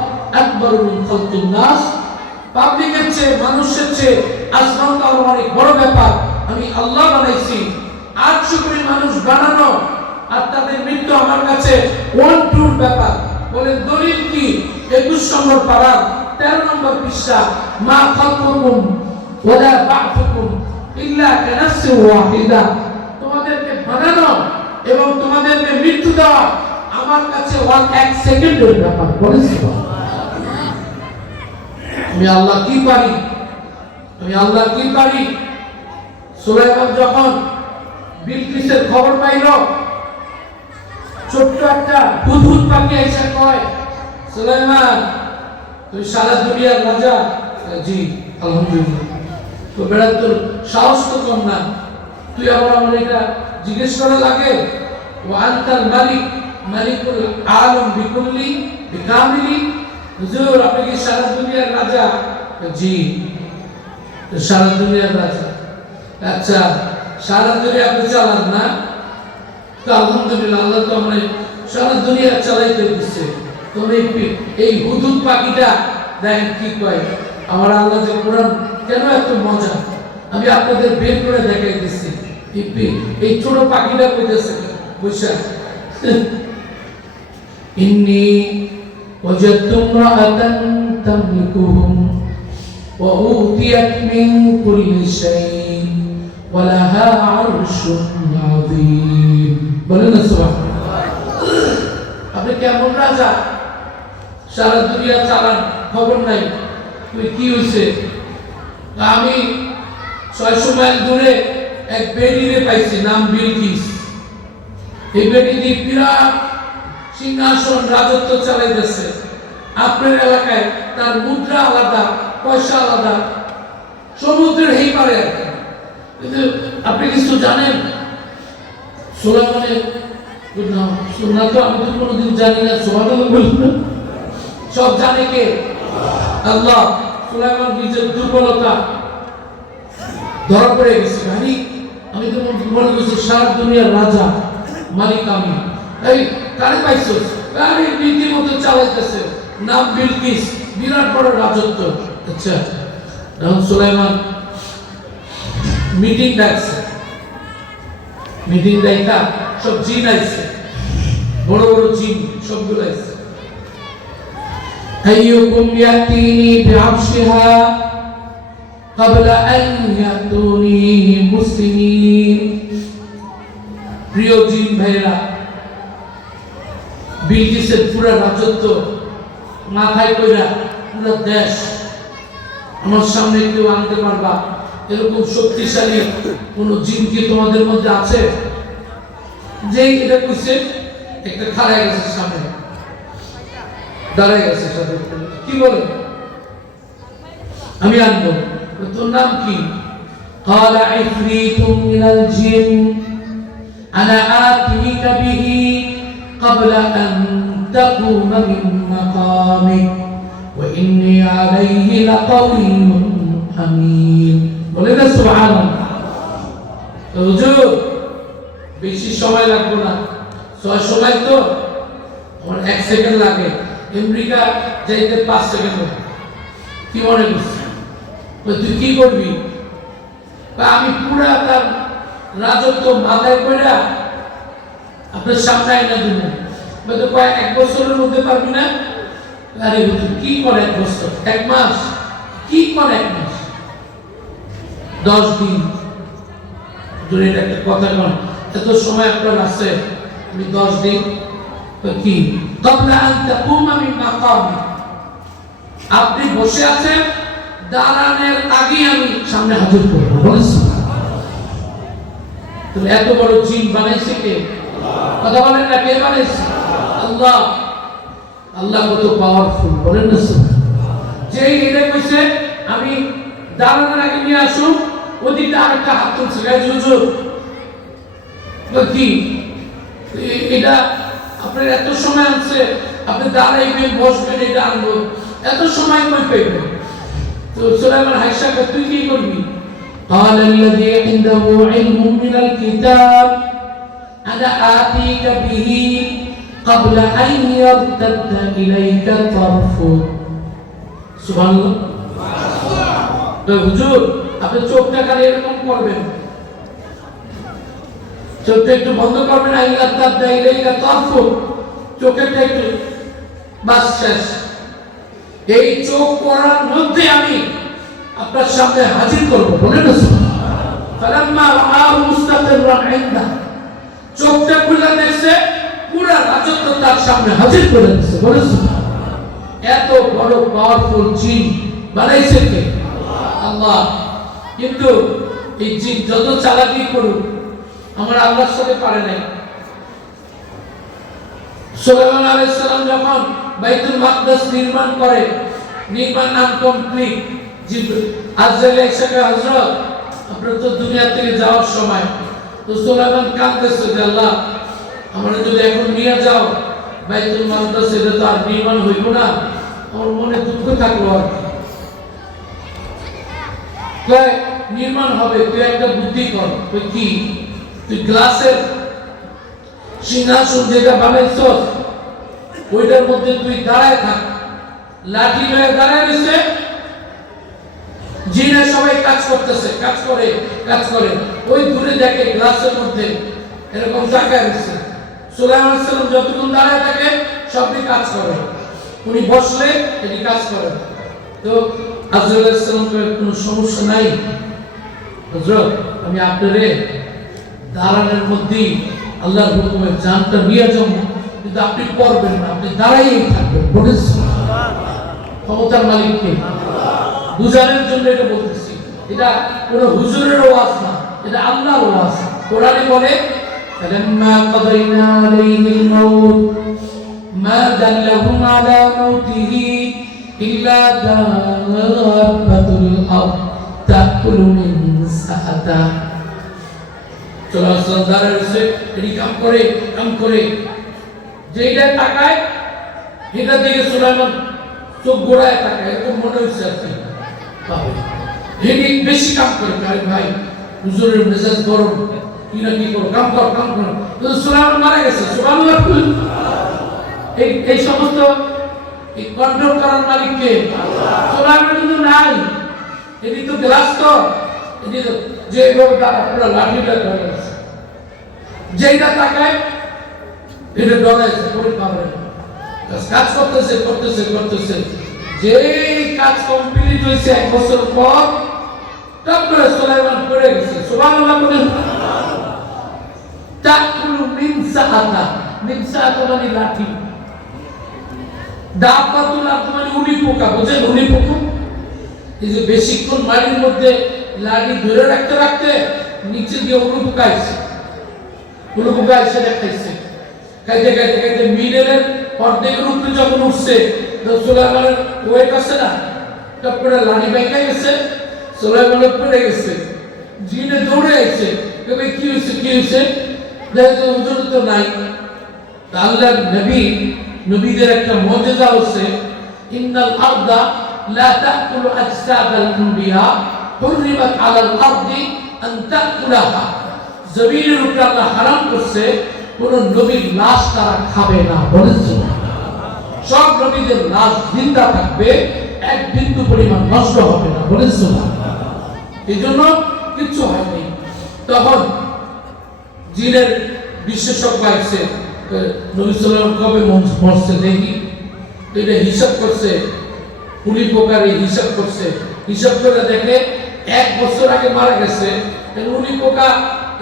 আকবারু মিন খালকিন নাস। পাবলিকের চেয়ে, মানুষের চেয়ে আসমানটা অনেক বড় ব্যাপার, আমি আল্লাহ বানাইছি। 800 কোটি মানুষ বানানো আর তাদের মৃত্যু আমার কাছে 1-2 ব্যাপার। বলেন দলিল কি? 21 নম্বর পারা 13 নম্বর পৃষ্ঠা, মা খালকুকুম ওয়ালা বা'থুকুম ইল্লা কানাফসিন ওয়াহিদা। তোমাদেরকে বানানো এবং তোমাদেরকে মৃত্যু দেওয়া আমার কাছে 1 সেকেন্ডের ব্যাপার। বলেছি আমি আল্লাহ কি পারি, আমি আল্লাহ কি পারি। সুলাইমান যখন বিলকিসের খবর পাইল, ছোট্ট একটা হুদহুদ পাখি এসে কয়, সুলাইমান তুই সারা দুনিয়ার রাজা? জি আলহামদুলিল্লাহ। তো বেড়া তোর সাহস তো কম না, তুই আবার আমার এটা জিজ্ঞেস করা লাগে? ওয়া আনতাল মালিক মালিকুল আলম বিকুল্লি বিকামিলি। হুজুর আপনি কি সারা দুনিয়ার রাজা? জি সারা দুনিয়ার রাজা। আচ্ছা সারা দুনিয়া আপনি চালান না? তো আলহামদুলিল্লাহ আল্লাহ তো আমরা সারা দুনিয়া চালাইতে দিচ্ছে। তুমি এই হুদুদ পাখিটা দেখেন কি কয়, আমার আল্লাহ যে কোরআন কেন এত মজা, আমি আপনাদের বের করে দেখাই দিচ্ছি। এই ছোট পাখিটা কইতেছে বৈশা, ইন্নী ওয়াজাদতু ইমরাআতান তামলিকুহুম ওয়া উতিয়াত মিন কুল্লি শাইইন ওয়া লাহা আরশুন আযীম। বলেন না সুবহানাল্লাহ। আপনি কেমন রাজা, সারা দুনিয়া চালান, খবর নাই। তুই কি হইছে? আমি 600 মাইল দূরে এক বেডিরে পাইছি, নাম বিলকিস। এই বেডিটি বিরাট সিংহাসন রাজত্ব চালাইতেছে। আপনার এলাকায় তার মুদ্রা আলাদা, পয়সা আলাদা, সমুদ্রের হেই পারে। কিন্তু আপনি কিছু জানেন? সুলাইমানের না তো আমি তো কোনোদিন জানি না। সুবহানাল্লাহ বলবেন। সব জানে কে? আল্লাহ। সুলাইমান নিজের দুর্বলতা ধরা পড়ে গেছে। আমি তো মনে করছি সারা দুনিয়ার রাজা, মালিক আমি। এই কারে পাইছো? আরে রীতিমতো চালাইতেছে, নাম বিলকিস, বিরাট বড় রাজত্ব। আচ্ছা এখন সুলাইমান মিটিং ডাকছে। মিটিং ডাকা সব জিন আইছে, বড় বড় জিন সবগুলো আইছে। আইয়ুকুম ইয়াতিনি বিআরশিহা ক্বাবলা আন ইয়াতুনি মুসলিমিন। প্রিয় জিন ভাইরা, বিলকিসের পুরো রাজত্ব মাথায় কইরা পুরো দেশ আমার সামনে কেউ আনতে পারবা? এরকম শক্তিশালী কোন জিন কি তোমাদের মধ্যে আছে? যে এটা কইছে একটা খাড়া গেছে, সামনে দাঁড়ায় গেছে, সাথে কি বলে আমি আনবো। তোর নাম কি? قال عفريت من الجن أنا آتيك به قبل أن تقوم من مقامك وإني عليه لقوي أمين। বলেন সুবহানাল্লাহ। হুজুর বেশি সময় লাগবে না, 600 মাইল তো, আমার 1 সেকেন্ড লাগে। আমেরিকা যাইতে 5 সেকেন্ড লাগে। কি মনে করছিস? তুই কি করবি? আমি পুরা তার রাজত্ব মাথায় কইরা আপনার সামনে আইনা দিব। বলতে কয় 1 বছরের মধ্যে পারবি না? আরে হুজুর কি করে 1 বছর? 1 মাস? কি করে 1 মাস? 10 দিন, হুজুর এটা একটা কথা কন, এত সময় আপনার আছে, আমি 10 দিন তো কি ক্বাবলা আন তাকুমা মিন মাকামি, আপনি বসে আছেন, দাঁড়ানোর আগে আমি সামনে হাজির করব। বলেছি তুমি এত বড় জিন বানাইছে কে? কথা বলেন না, কে বানাইছে? আল্লাহ। আল্লাহ কত পাওয়ারফুল বলেন না? যেই এটা কইছে আমি দাঁড়ানোর আগে নিয়ে আসুন, ওদিকে আরেকটা হাত তুলছে, হুজুর কি এটা আপনার এত সময় আছে, আপনি দাঁড়াইবেন বসবেন, এটা আনবো, এত সময় কই পাইবেন? তো সুলাইমান হাইসা কে তুই কি করবি? قال الذي عنده علم من الكتاب أنا آتيك به قبل أن يرتد إليك طرفك। সুবহানাল্লাহ। তো হুজুর আপনি চোখটা খালি এরকম করবেন, চোখটা একটু বন্ধ করবেন, আইয়া তাদা ইলাইকা তারফুক, চোখটা একটু বাস শেষ। এই চোখ পড়ার মধ্যে আমি আপনার সামনে হাজির করব। বলেন না ফালাম্মা রাআহু মুস্তাকিরান ইনদা, চোখটা খুলে দেখছে পুরো রাজত্ব তার সামনে হাজির করে দিয়েছে। বলেন এত বড় পাওয়ারফুল জিন বানাইছে কে? আল্লাহ। কিন্তু এই জিন যত চালাকি করুক আমার আল্লাহর সাথে পারে নাই। সুলাইমান আলাইহিস সালাম যখন বাইতুল মাকদাস নির্মাণ করে, নির্মাণ আনকমপ্লিট, আজরাইল এসে হযরত আপনার তো দুনিয়া থেকে যাওয়ার সময়, তো সুলাইমান কাঁদতেছে যে আল্লাহ আমরা যদি এখন নিয়ে যাও বাইতুল মাকদাস, এটা তো আর নির্মাণ হইব না, আমার মনে দুঃখ থাকলো। আর নির্মাণ হবে, তুই একটা বুদ্ধি কর। তুই কি, তুই গ্লাসের সিংহাসন যেটা বানাইছস ওইটার মধ্যে তুই দাঁড়ায় থাক, লাঠি লয়ে দাঁড়ায় রয়েছে, জিনে সবাই কাজ করতেছে, কাজ করে ওই দূরে দেখে গ্লাসের মধ্যে এরকম তাকায় রয়েছে। সুলাইমান আলাইহিস সালাম যতক্ষণ দাঁড়ায় থাকে সবই কাজ করে, উনি বসলে এটি কাজ করে। তো আজরাইল আলাইহিস সালামের কোনো সমস্যা নাই, হযরত আমি আপনারে দাঁড়ানোর মধ্যেই আল্লাহর হুকুমে জানটা নিয়ে যাব, কিন্তু আপনি পড়বেন না, আপনি দাঁড়াইয়েই থাকবেন। বলেন ক্ষমতার মালিক কে? বুঝানোর জন্য এটা বলতেছি, এটা কোনো হুজুরের ওয়াজ না, এটা আল্লাহর ওয়াজ। কোরআনে বলে فلما قضينا عليه الموت ما دلهم على موته إلا دابة الأرض تأكل من سأته। চলাচল দাঁড়াচ্ছে, এটি কাম করে যেটা তাকায় এটা দিকে সুলাইমান চোখ গোড়ায় তাকায়, এরকম মনে হচ্ছে আর কি পাবে। এটি বেশি কাম করে, আরে ভাই হুজুরের মেজাজ গরম, কি না কি করো, কাম কর। তো সুলাইমান মারা গেছে। সুবহানাল্লাহ। এই সমস্ত কন্ট্রোল করার মালিক কে? সুলাইমান কিন্তু নাই, এটি তো গ্লাস, তো এটি যে পুরো লাঠিটা ধরে আছে, যেটা তাকায় এটা ডরাইছে, করে পাবে কাজ করতেছে। যেই কাজ কমপ্লিট হয়েছে 1 বছর পর, তারপরে সুলাইমান পড়ে গেছে। সুবহানাল্লাহ। বলেন তাকুলু মিন সাআতা, মানে লাঠি, দাবাতুল আরদ মানে উলি পোকা, বুঝেন উলি পোকা? এই যে বেশিক্ষণ মাটির মধ্যে লাঠি ধরে রাখতে নিচে দিয়ে উলি পোকা এসে দেখাইছে, খাইতে মিডলের অর্ধেকের উপরে যখন উঠছে, সুলাইমানের ওয়েট আছে না, তারপরে লাঠি বাইকা গেছে, সুলাইমানের পড়ে গেছে। জিনে দৌড়ে আইছে, কি হয়েছে? হুজুর তো নাই। আল্লাহর নবীদের একটা মুজিজা হচ্ছে ইন্নাল আরদা লা তাকুলু আজসাদাল আনবিয়া হুররিমাত আলাল আরদি আন তাকুলাহা। জমিনের উপর আল্লাহ হারাম করছে কোন নবীর লাশ তারা খাবে না। বলেছেন সব নবীদের লাশ জিন্দা থাকবে, এক বিন্দু পরিমাণ নষ্ট হবে না। বলেছেন এই জন্য কিচ্ছু হয়নি। তখন জিনের বিশেষজ্ঞ আসছে, নবী সাল্লাল্লাহু আলাইহি কবে মরছে দেখি, এটা হিসাব করছে, কুলি পোকারে হিসাব করছে, হিসাব করে দেখে 1 বছর আগে মারা গেছে। উলি পোকা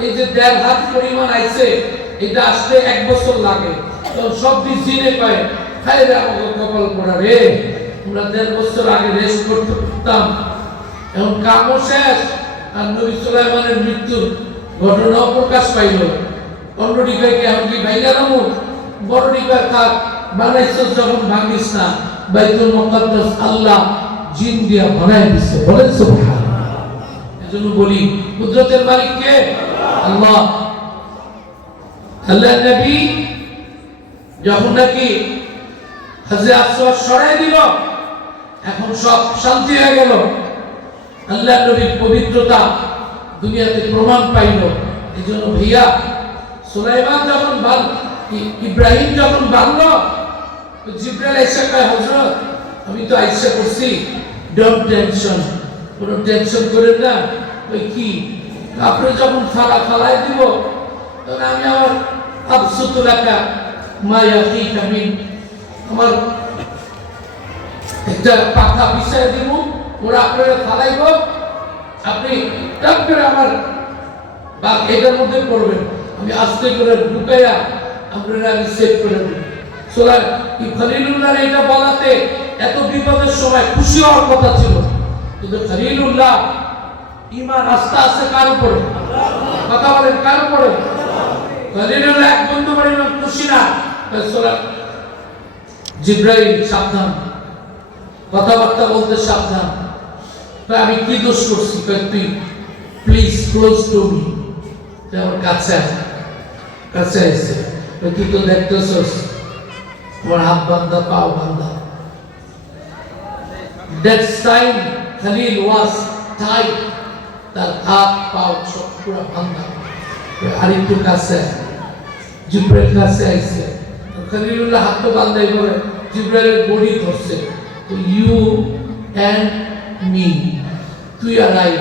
এই যে 1.5 হাত পরিমাণ আইছে, এটা আসতে 1 বছর লাগে। তো সব জিনে কয় খাই রে আমাকে কপাল পড়া রে, আমরা 1.5 বছর আগে রেস্ট করতে পারতাম। এখন কামও শেষ, আর নবী সুলাইমানের মৃত্যুর ঘটনাও প্রকাশ পাইল। অন্যদিকে এখন কি ভাইরা নামো বড় দিকে থাক, বানাইছ যখন ভাঙিস না। বাইতুল মুকাদ্দাস আল্লাহ জিন দিয়া বানাই দিছে, বলেন সুবহানাল্লাহ। এজন্য বলি কুদরতের মালিক কে? আল্লাহ। আল্লাহ নবী যখন নাকি হাজরে আসওয়াদ সরাই দিল, এখন সব শান্তি হয়ে গেল। আল্লাহ নবীর পবিত্রতা দুনিয়াতে প্রমাণ পাইল। এজন্য ভাইয়া সুলাইমান যখন ইব্রাহিম যখন বাঁধল, জিবরাইল এসে কয় হযরত আমি তো আইসা করছি, ডোন্ট টেনশন, কোনো টেনশন করেন না। ওই কি আপনি যখন ফালাই দিব, তখন আমি আমার আবসুতুল একা মায়াকি কামিন, আমার একটা পাখা বিছায় দিব, ওরা আপনারা ফালাইব, আপনি টপ করে আমার বা এটার মধ্যে পড়বেন, আমি আস্তে করে ঢুকাইয়া আপনারা আমি সেভ করে দেব। সোলার খলিলুল্লাহ এটা বলাতে এত বিপদের সময় খুশি হওয়ার কথা ছিল, কিন্তু খলিলুল্লাহ ঈমান আস্থা আছে কার উপরে? কথা বলেন কার উপরে? খলিলুল্লাহ এক বন্ধু পরিমাণ খুশি না। সোলার জিবরাইল সাবধান, কথাবার্তা বলতে সাবধান। আমি কি দোষ করছি? তুই প্লিজ ক্লোজ টু মি, আমার কাছে কাছে এসে তুই তো দেখতেছস আমার হাত বান্ধা পাও বান্ধা। That time Khalil was tied, তার হাত পাও সব পুরো বান্ধা। আর একটু কাছে জিব্রাইল কাছে আইছে, খলিলুল্লাহ হাত তো বান্ধাই করে জিব্রাইলের বডি ধরছে। তো ইউ এন্ড মি, তুই আর আই,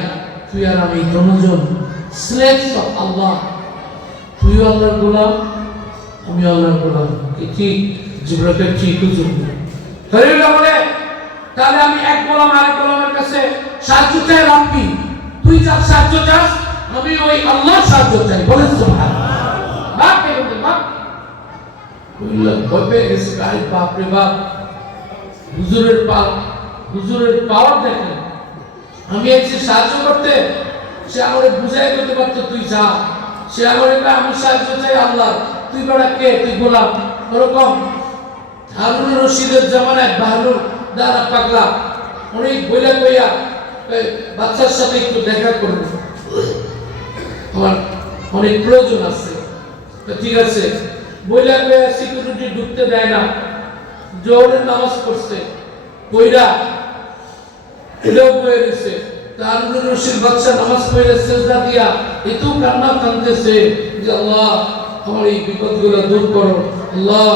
তুই আর আমি দুজন স্লেভস অফ আল্লাহ। তুই আল্লাহর গোলাম, আমি আল্লাহর গোলাম। ঠিক জিব্রাইল ঠিক হুজুর। খলিলুল্লাহ বলে তাহলে আমি এক গোলাম আরেক গোলামের কাছে সাহায্য চাই, রাখবি তুই যার সাহায্য চাস, আমি ওই আল্লাহর সাহায্য চাই। বলেন সুবহানাল্লাহ। বাপ কে বলতে বাপ কইলা বলবে এস গাই বাপ রে বাপ, হুজুরের পাওয়ার দেখেন। আমি এসে সাহায্য করতে, সে আমাকে বুঝাই করতে পারতো তুই যা। সে আমাকে আমি সাহায্য চাই আল্লাহ, তুই বড় কে? তুই গোলাম। ওরকম হারুন রশিদের জামানায় বাহলুর দাদা পাগলা অনেক বইলা কইয়া বাচ্চার সাথে একটু দেখা করবে, আমার অনেক প্রয়োজন আছে। ঠিক আছে বইলা কইয়া সিকিউরিটি ঢুকতে দেয় না। জোহরের নামাজ পড়ছে, কইরা এলেও বয়ে গেছে। হারুন রশিদ বাচ্চা নামাজ পড়ে সেজদা দিয়া এত কান্না কাঁদতেছে যে আল্লাহ আমার এই বিপদগুলো দূর করো, আল্লাহ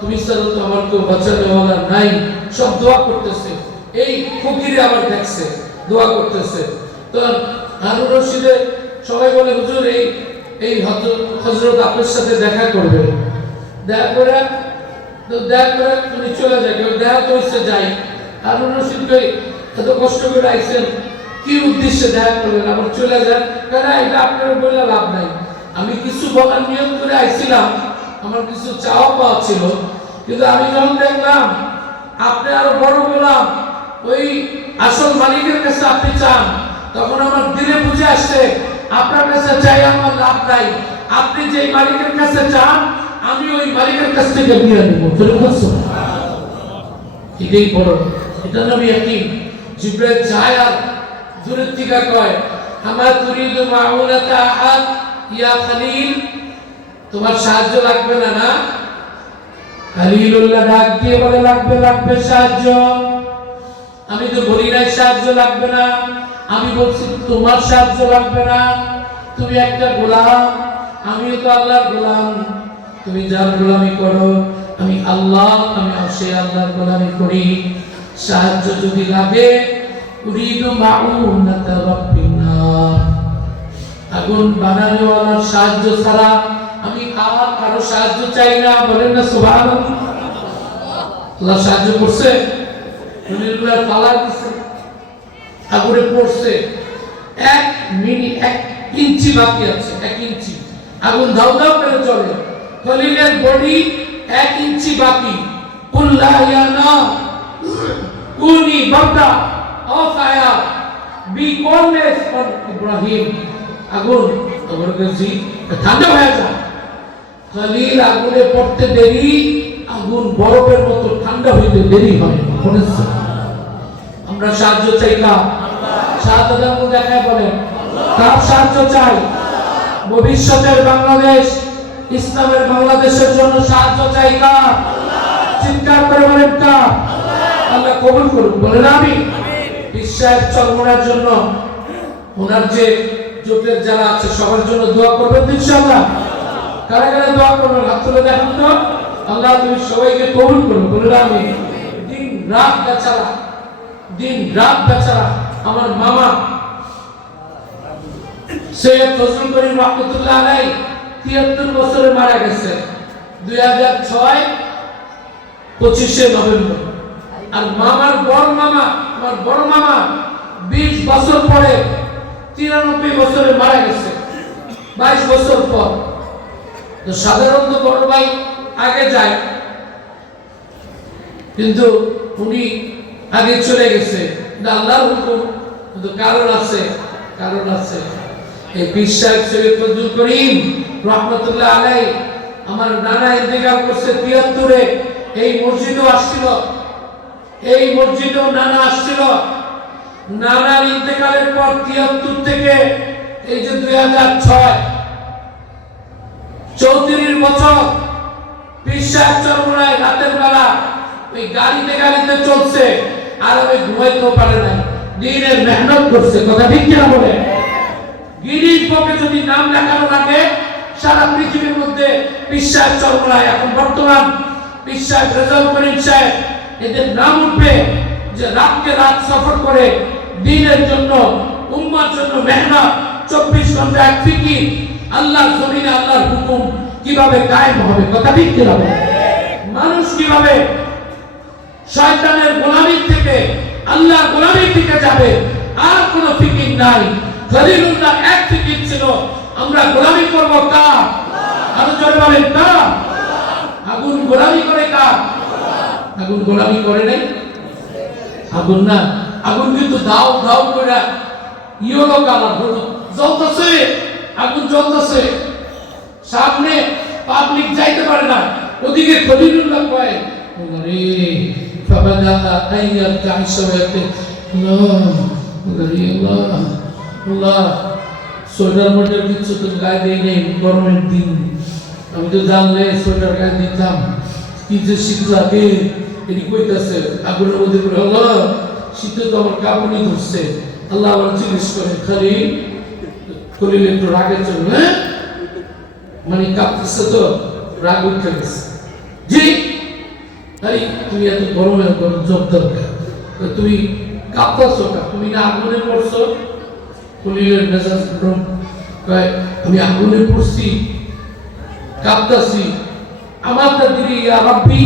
তুমি ছাড়া তো আমার কেউ বাঁচানোওয়ালা নাই। সব দোয়া করতেছে। এই ফকিরে আবার দেখছে দোয়া করতেছে। তো হারুন রশিদে সবাই বলে হুজুর এই হযরত আপনার সাথে দেখা করবে। দেখা করে তুমি চলে যায়, কেউ দেখা করছে যাই। হারুন রশিদ কই এত কষ্ট করে আইছেন, কি উদ্দেশ্যে দেখা করলেন? আবার চলে যান। কেন? এটা আপনার বলে লাভ নাই, আমি কিছু বলার নিয়ম করে আইছিলাম, আমার কিছু চাওয়া পাওয়া ছিল। কিন্তু আমি যখন দেখলাম আপনি আরো বড় গোলাম, ওই আসল মালিকের কাছে আপনি চান, তখন আমার দিলে বুঝে আসছে আপনার কাছে চাই আমার লাভ নাই। আপনি যে মালিকের কাছে চান, আমি ওই মালিকের কাছ থেকে নিয়ে নেব। এটাই বড়, এটা নবী একই। জিবরাইল যায় আর দূরের থেকে কয় আমার তুরিদু মাউনাতা আহাদ ইয়া খলিল, তোমার সাহায্য লাগবে না? না। খলিলুল্লাহ ডাক দিয়ে বলে লাগবে লাগবে সাহায্য। আমি তো বলি নাই সাহায্য লাগবে না, আমি বলছি তোমার সাহায্য লাগবে না। তুমি একটা গোলাম, আমিও তো আল্লাহর গোলাম। তুমি যার গোলামি করো, আমি আল্লাহ, আমি সেই আল্লাহর গোলামি করি। সাহায্য যদি লাগে উরিদু মাউনাতা রাব্বিন নার, আগুন বানানোওয়ালার সাহায্য ছাড়া আমি আর কারো সাহায্য চাই না। বলেন না সুবহানাল্লাহ। আল্লাহ সাহায্য করছে, খলিলুল্লাহ পালা দিছে, আগুনে পড়ছে, 1 ইঞ্চি বাকি আছে। 1 ইঞ্চি, আগুন দাউ দাউ করে জ্বলে। খলিলের বডি 1 ইঞ্চি বাকি। কুল্লা ইয়া নার কুনি বারদা ও fire B coldness on Ibrahim. আগুন তোমার কাছে ঠান্ডা হয়ে যায়। খলিল আগুনে পড়তে দেরি, আগুন বরফের মতো ঠান্ডা হইতে দেরি হয় না। আমরা সাহায্য চাই না, সাহায্য দেখায় বলেন কার সাহায্য চাই? ভবিষ্যতের বাংলাদেশ, ইসলামের বাংলাদেশের জন্য সাহায্য চাই কার? চিৎকার করে বলেন কার? আল্লাহ কবুল করুন, বলেন আমি। বিশ্বাস চরমনার জন্য ওনার যে জোটের যারা আছে সবার জন্য দোয়া করবেন ইনশাআল্লাহ। কারা কারা দোয়া করবেন হাত তুলে দেখান তো। আল্লাহ তুমি সবাইকে কবুল করুন, বলেন আমি। দিন রাত বেচারা, দিন রাত বেচারা আমার মামা সৈয়দ ফজলুল করিম রহমতুল্লাহ আলাইহি 73 বছরে মারা গেছে 2006 25শে নভেম্বর। আর মামার বড় মামা, আমার বড় মামা 20 বছর পরে 93 বছরে মারা গেছে, 22 বছর পর। তো সাধারণত বড় ভাই আগে যায়, কিন্তু উনি আগে চলে গেছে, আল্লাহর হুকুম। কিন্তু কারণ আছে, কারণ আছে। এই বিশ্বাস সৈয়দ ফজলুল করিম রহমতুল্লাহ আলাইহি আমার নানা ইন্তেকাল করছে 73-এ। এই মসজিদও আসছিল, এই মসজিদেও নানা আসছিল। নানার ইন্তেকালের পর 73 থেকে এই যে 2006 34 বছর বিশ্বাস চরমনায় রাতের বেলা ওই গাড়িতে গাড়িতে চলছে, আর আমি ঘুমাইতেও পারে নাই, দিনের মেহনত করছে। কথা ঠিক কিনা বলে? গিরিশ বুকে যদি নাম লেখানো লাগে সারা পৃথিবীর মধ্যে বিশ্বাস চরমনায় এখন বর্তমান বিশ্বাস রেজাউল করিম সাহেব এদের নাম উঠবে, যে রাতকে রাত সফর করে দ্বীনের জন্য, উম্মার জন্য মেহনত, 24 ঘন্টা এক ফিকির, আল্লাহর জমিনে আল্লাহর হুকুম কিভাবে কায়েম হবে। কথা ঠিক কিনা বলে? মানুষ কিভাবে শয়তানের গোলামির থেকে আল্লাহর গোলামির দিকে যাবে, আর কোনো ফিকির নাই। খলিলুল্লাহ এক ফিকির ছিল, আমরা গোলামি করব কার? আরো জোরে বলেন কার? আগুন গোলামি করে কার? আগুন গোলামি করে নাই। আগুন না, আগুন কিন্তু দাও দাও করে ইয়েলো কালার হলো জ্বলতেছে, আগুন জ্বলতেছে, সামনে পাবলিক যাইতে পারে না। ওদিকে খলিলুল্লাহ কয় আরে ফাবাদা আইয়াত কাইসাওয়াতে আল্লাহ সোয়েটার মোটার কিছু তো গায়ে দেই নেই, গরমের দিন। আমি তো জানলে সোয়েটার গায়ে দিতাম। কি যে শীত লাগে এটি কইতাছে আগুনের মধ্যে করে। আল্লাহ শীতে তো আমার কাঁপুনি ধরছে। আল্লাহ আবার জিজ্ঞেস করে খলিল একটু রাগে চলবে, হ্যাঁ মানে কাঁপতেছে তো, রাগ উঠে গেছে। জি আরে তুমি এত গরমে জব দরকার, তুমি কাঁপতেছো কা? তুমি না আগুনে পড়ছো? খলিলের মেজাজ গরম, আমি আগুনে পড়ছি, কাঁপতাছি। আমার তাকদীর ইয়া রাব্বি,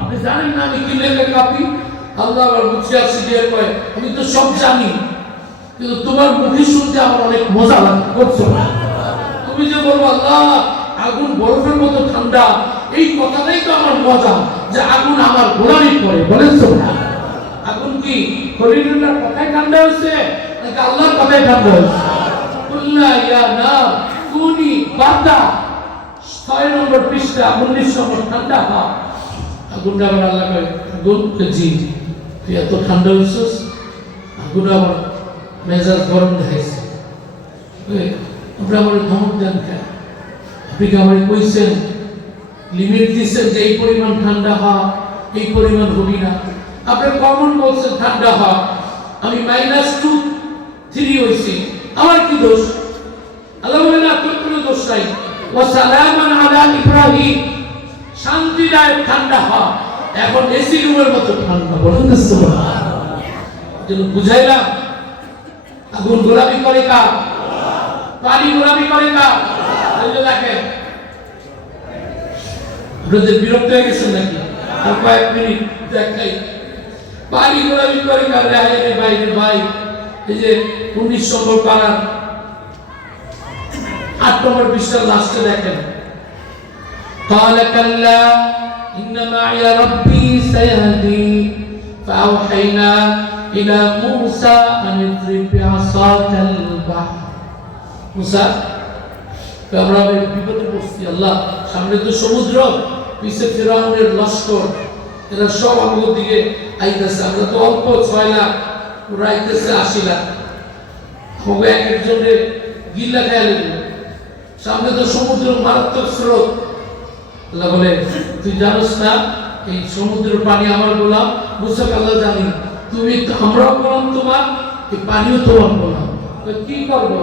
আপনি জানেন না আমি কি লেগে কাঁপি? আল্লাহ আবার বুঝে আসি দিয়ে কয় আমি তো সব জানি, কিন্তু তোমার মুখে শুনতে আমার অনেক মজা লাগে, করছো না? তুমি যে বলবো আল্লাহ আগুন বরফের মতো ঠান্ডা, এই কথাটাই তো আমার মজা, যে আগুন আমার গোলামি করে। বলেছো না? আগুন কি খলিলুল্লাহর কথাই ঠান্ডা হয়েছে নাকি আল্লাহর কথাই ঠান্ডা হয়েছে? কুল্লা ইয়া নার কুনি বারদা, 6 নম্বর পৃষ্ঠা 19 নম্বর ঠান্ডা হা। আগুন আবার আল্লাহ কয় আগুন জি তুই এত ঠান্ডা হয়েছিস? আগুন আবার মেজাজ গরম দেখাইছে। আপনারা আমার ধমক দেন কেন? আপনি কি আমার কইছেন, লিমিট দিচ্ছেন যে এই পরিমাণ ঠান্ডা হওয়া, এই পরিমাণ হবি না। আপনি কমন বলছেন ঠান্ডা হওয়া, আমি -2 3 হইছি, আমার কি দোষ? আল্লাহ বলে না তোর কোনো দোষ নাই। ওয়া সালামান আলা ইব্রাহিম, শান্তিদায়ক ঠান্ডা হওয়া, এখন এসি রুমের মতো ঠান্ডা। বলেন না সুবহানাল্লাহ। যেন বুঝাইলাম আগুন গোলামি করে কার? পানি গোলামি করে কার? এই যে দেখেন আপনাদের বিরক্ত হয়ে গেছেন নাকি? আর কয়েক মিনিট দেখাই পানি গোলামি করে কার? রে ভাই রে ভাই, এই যে 19 নম্বর পাড়ার 8 নম্বর পৃষ্ঠার লাস্টে দেখেন قال كلا إن معي ربي سيهدي فأوحينا إلى موسى أن اضرب بعصاك البحر موسى আমরা বিপদে পড়ছি আল্লাহ সামনে তো সমুদ্র পিছে ফিরাউনের লস্কর এরা সব আমাদের দিকে আইতেছে আমরা তো অল্প 6 লাখ ওরা আইতেছে 80 লাখ হবে এক একজনে গিল্লা খেয়াল সামনে তো সমুদ্র মারাত্মক স্রোত আল্লাহ বলে তুই জানোস না এই সমুদ্রের পানি আমার গোলাম মুসা আল্লাহ জানি তুমি আমরাও গোলাম তোমার এই পানিও তোমার গোলাম তো কি করবো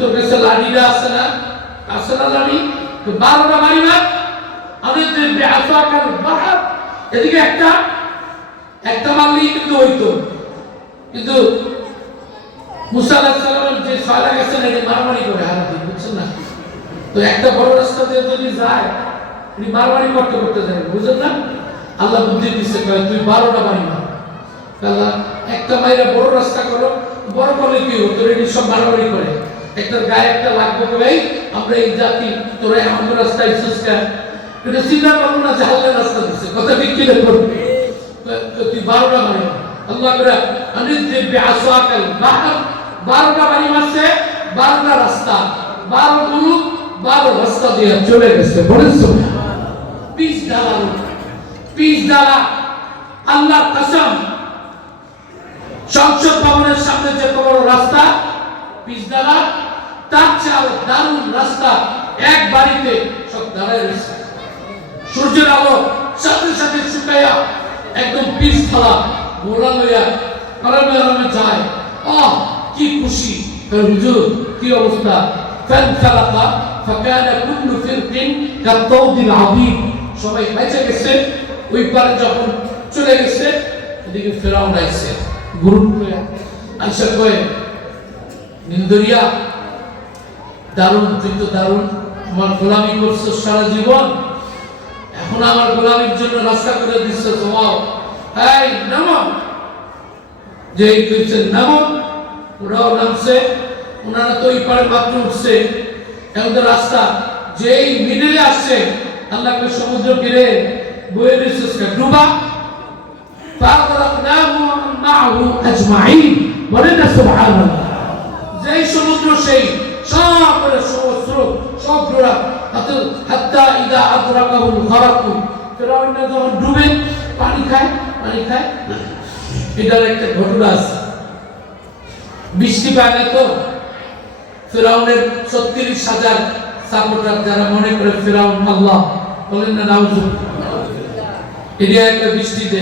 তোর কাছে লাঠিরা আছে না লাঠি তো 12টা বাড়ি মার আমাদের বেআসাকাল বাহার এদিকে একটা মারলেই কিন্তু হইতো কিন্তু মুসা আলাইহিস সালামের যে ছয়লা গেছেন এটা মারামারি করে হারাতে বুঝছেন না তো একটা বড় রাস্তা দিয়ে যদি যায় উনি মারামারি করতে যায় বুঝছেন না আল্লাহ বুদ্ধি দিচ্ছে তুই 12টা বাড়ি মার আল্লাহ একটা মাইরা বড় রাস্তা করো বড় করলে কি হতো এটি সব মারামারি করে একটা গায়ে একটা লাগবে বলেই আমরা এই জাতি তোরা এমন রাস্তায় সুস্কার এটা চিন্তা করবো না জাহাজের রাস্তা দিচ্ছে কথা ঠিক কি করবি তুই 12টা বাড়ি আল্লাহ করে অনিত বেআসাকাল বাহার 12টা বাড়ি মারছে 12টা রাস্তা 12 গুরু 12 রাস্তা দিয়ে চলে গেছে বলেন সুবহান পিস ডালা আল্লাহ কসম সংসদ ভবনের সামনে যে বড় রাস্তা পিস ডালা তার চেয়ে দারুণ রাস্তা এক বাড়িতে সব দাঁড়ায় রয়েছে সূর্যের আলো সাথে সাথে শুকায়া একদম পিস থালা ঘোড়া লইয়া আরামে যায় কি খুশি হুজুর কি অবস্থা ফানফালাকা ফাকানা কুল্লু ফিরকিন কাতাউদিল আযীম সবাই বেঁচে গেছে ওই পারে যখন চলে গেছে এদিকে ফেরাউন আইছে গ্রুপ লইয়া আইসা কয় নিন্দরিয়া দারুণ তুই তো দারুণ আমার গোলামি করছো সারা জীবন এখন আমার গোলামির জন্য রাস্তা করে দিচ্ছ জমাও এই নামো যেই কইছেন নামো ওরাও নামছে ওনারা তো ওই পারে মাত্র উঠছে এখন তো রাস্তা যেই মিডলে আসছে আল্লাহকে সমুদ্র ঘিরে বয়ে দিচ্ছে ডুবা ফাগরাকনাহু ওয়া মান মাআহু আজমাইন বলেন না সুবহানাল্লাহ যেই সমুদ্র সেই সব করে সব ডোরা হাত্তা ইদা আদরাকাহুল গরাক ফিরাউন যখন ডুবে পানি খায় এটার একটা ঘটনা আছে বৃষ্টি পায় না তো ফিরাউনের 36,000 সাপোর্টার যারা মনে করে ফিরাউন আল্লাহ বলেন না নাউজুবিল্লাহ এটা একটা বৃষ্টিতে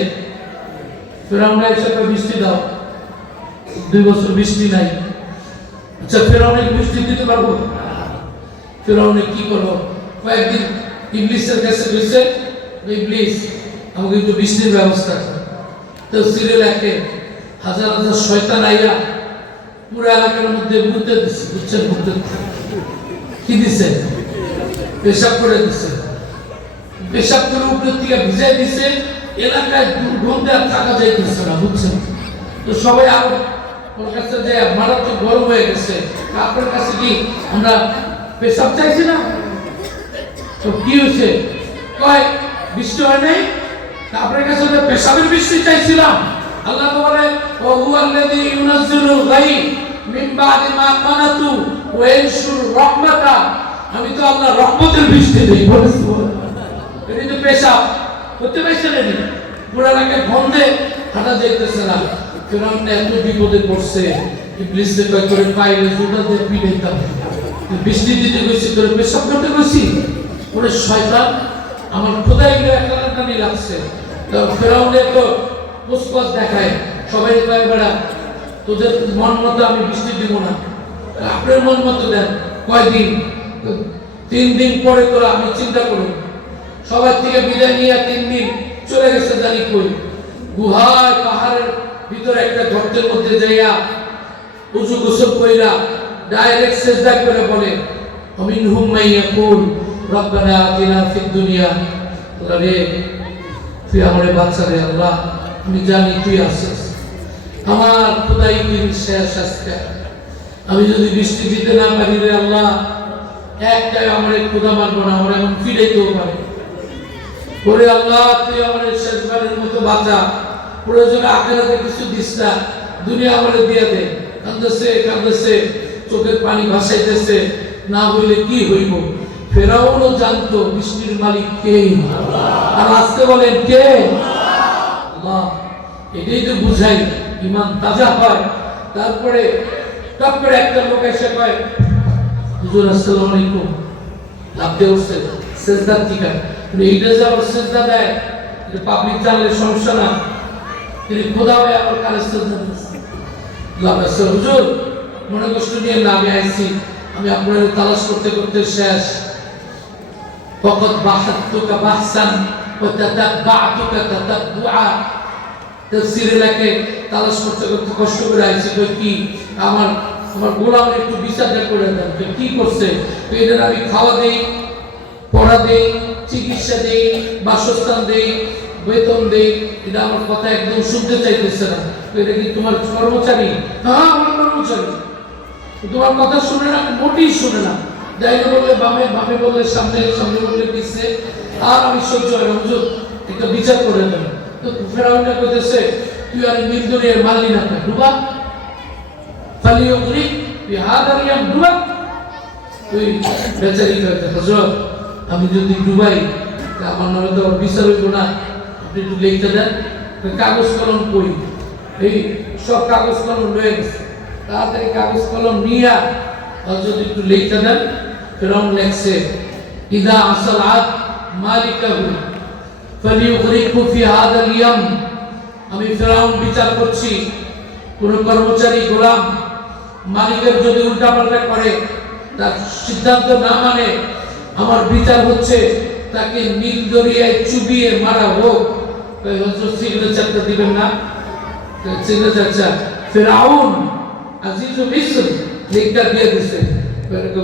ফিরাউন এসে বৃষ্টি দাও 2 বছর বৃষ্টি নাই আচ্ছা ফিরাউনের বৃষ্টি দিতে পারবো ফিরাউনে কি করবো কয়েকদিন ইবলিসের কাছে গেছে ইবলিস আমাকে একটু বৃষ্টির ব্যবস্থা করে তো সিরিয়াল একে হাজার শয়তান আইয়া পুরো এলাকার মধ্যে ঘুরতে দিচ্ছে বুঝছেন ঘুরতে কি দিছে পেশাব করে দিছে পেশাব করে উপরের থেকে ভিজাই দিছে এলাকায় দুর্গন্ধে আর থাকা যাইতেছে না বুঝছেন তো সবাই আরো ওর কাছে যে মারাত্মক গরম হয়ে গেছে আপনার কাছে কি আমরা পেশাব চাইছি না তো কি হয়েছে কয় বৃষ্টি হয় নাই আপনার কাছে তো পেশাবের বৃষ্টি চাইছিলাম আল্লাহ তো বলে ও হুয়াল্লাযী ইউনাজ্জিলুল গায়ব মিন বাদি মা কানাতু ওয়া ইয়ানশুর রাহমাতা আমি তো আল্লাহর রহমতের বৃষ্টি দেই বলেছি এটা তো পেশাব করতে পারছেন না পুরো এলাকায় গন্ধে হাঁটা যাইতেছে না ফিরাউন এত বিপদে পড়ছে ইবলিসে কয় করে পাইলে জুতা দিয়ে পিটাইতাম বৃষ্টি দিতে কইছি তোর পেশাব করতে কইছি ওরে শয়তান আমার খোদাই টানাটানি লাগছে তো ফিরাউনে তো পুষ্পাস দেখায় সবাই কয় বেড়া তোদের মন মতো আমি বৃষ্টি দিব না আপনার মন মতো দেন কয়দিন 3 দিন পরে তোরা আমি চিন্তা করুন সবার থেকে বিদায় নিয়ে 3 দিন চলে গেছে জানি কই গুহায় পাহাড়ের ভিতরে একটা গর্তের মধ্যে যাইয়া উযু গোসল কইরা ডাইরেক্ট সিজদা করে বলে আমিনহুম মাইয়াকুল রব্বানা আতিনা ফিদ দুনিয়া আল্লাহ রে তুই আমারে বাঁচা রে আল্লাহ আমি জানি তুই আছিস আমার খোদাই দিন শেষ আজকে আমি যদি বৃষ্টি দিতে না পারি রে আল্লাহ একটাই আমার খোদা মানবো না, আমার এমন ফিরাইতেও পারে। ওরে আল্লাহ, তুই আমার শেষবারের মতো বাঁচা, প্রয়োজনে আখেরাতে কিছু দিস না, দুনিয়া আমার দিয়ে দে। কাঁদতেছে কাঁদতেছে, চোখের পানি ভাসাইতেছে, না হইলে কি হইব। ফেরাউনও জানতো বৃষ্টির মালিক কে, আর আজকে বলেন কে? আল্লাহ। এটাই তো বুঝাই ইমান তাজা হয়। তারপরে টপ করে একটা লোক এসে কয়, হুজুর আসসালামু আলাইকুম, লাভতে উঠছে সেজদার টিকা, এইটা যে আবার সেজদা দেয়, এটা পাবলিক জানলে সমস্যা না, তিনি খোদা হয়ে আবার কালে সেজদা দিচ্ছে। লাভ আছে হুজুর, মনে কষ্ট নিয়ে না, আমি আইছি, আমি আপনার তালাশ করতে করতে শেষ। ফকত বাহাতুকা বাহসান ওয়া তাতাবাতুকা তাতাবুআ, তাফসীরে লেখে তালাশ করতে করতে কষ্ট করে আইছি। কই কি আমার গোলামের একটু বিচার করে দেন, কি করছে? এদের আমি খাওয়া দেই, পড়া দেই, চিকিৎসা দেই, বাসস্থান দেই, বেতন দেই, এটা আমার কথা একদম শুনতে চাইতেছে না। এটা কি তোমার কর্মচারী? হ্যাঁ আমার কর্মচারী। তোমার কথা শুনে না, মোটেই শুনে না। ডাইনে বললে বামে, বামে বললে সামনে, সামনে বললে পিছনে, আর আমি সহ্য হয় না। হুজুর একটা বিচার করে দেন। তো ফেরাউনটা কইতেছে, তুই আর নীল দরিয়ার মারলি না, ডুবা ফালিয়ুগরি বিহাদার ইয়াম, ডুবা। তুই বেচারি কইতে, হুজুর আমি যদি ডুবাই আমার নামে তো বিচার হইব না, আপনি একটু লিখতে দেন। কাগজ কলম কই? এই সব কাগজ কলম লয়ে গেছে, তাড়াতাড়ি কাগজ কলম নিয়ে যদি একটু লিখতে দেন। ফেরাউন লেখছে, ইদা আসাল আদ মালিকাহু ফালিয়ুগরিকু ফি হাদাল ইয়াম। আমি ফেরাউন বিচার করছি, কোন কর্মচারী গোলাম মালিকের যদি উল্টাপাল্টা করে, তার সিদ্ধান্ত না মানে, আমার বিচার হচ্ছে তাকে নীল দরিয়ায় চুবিয়ে মারা হোক। সিগনেচারটা দিবেন না? সিগনেচার ফেরাউন আজিজুল মিসর লিখটা দিয়ে দিছে।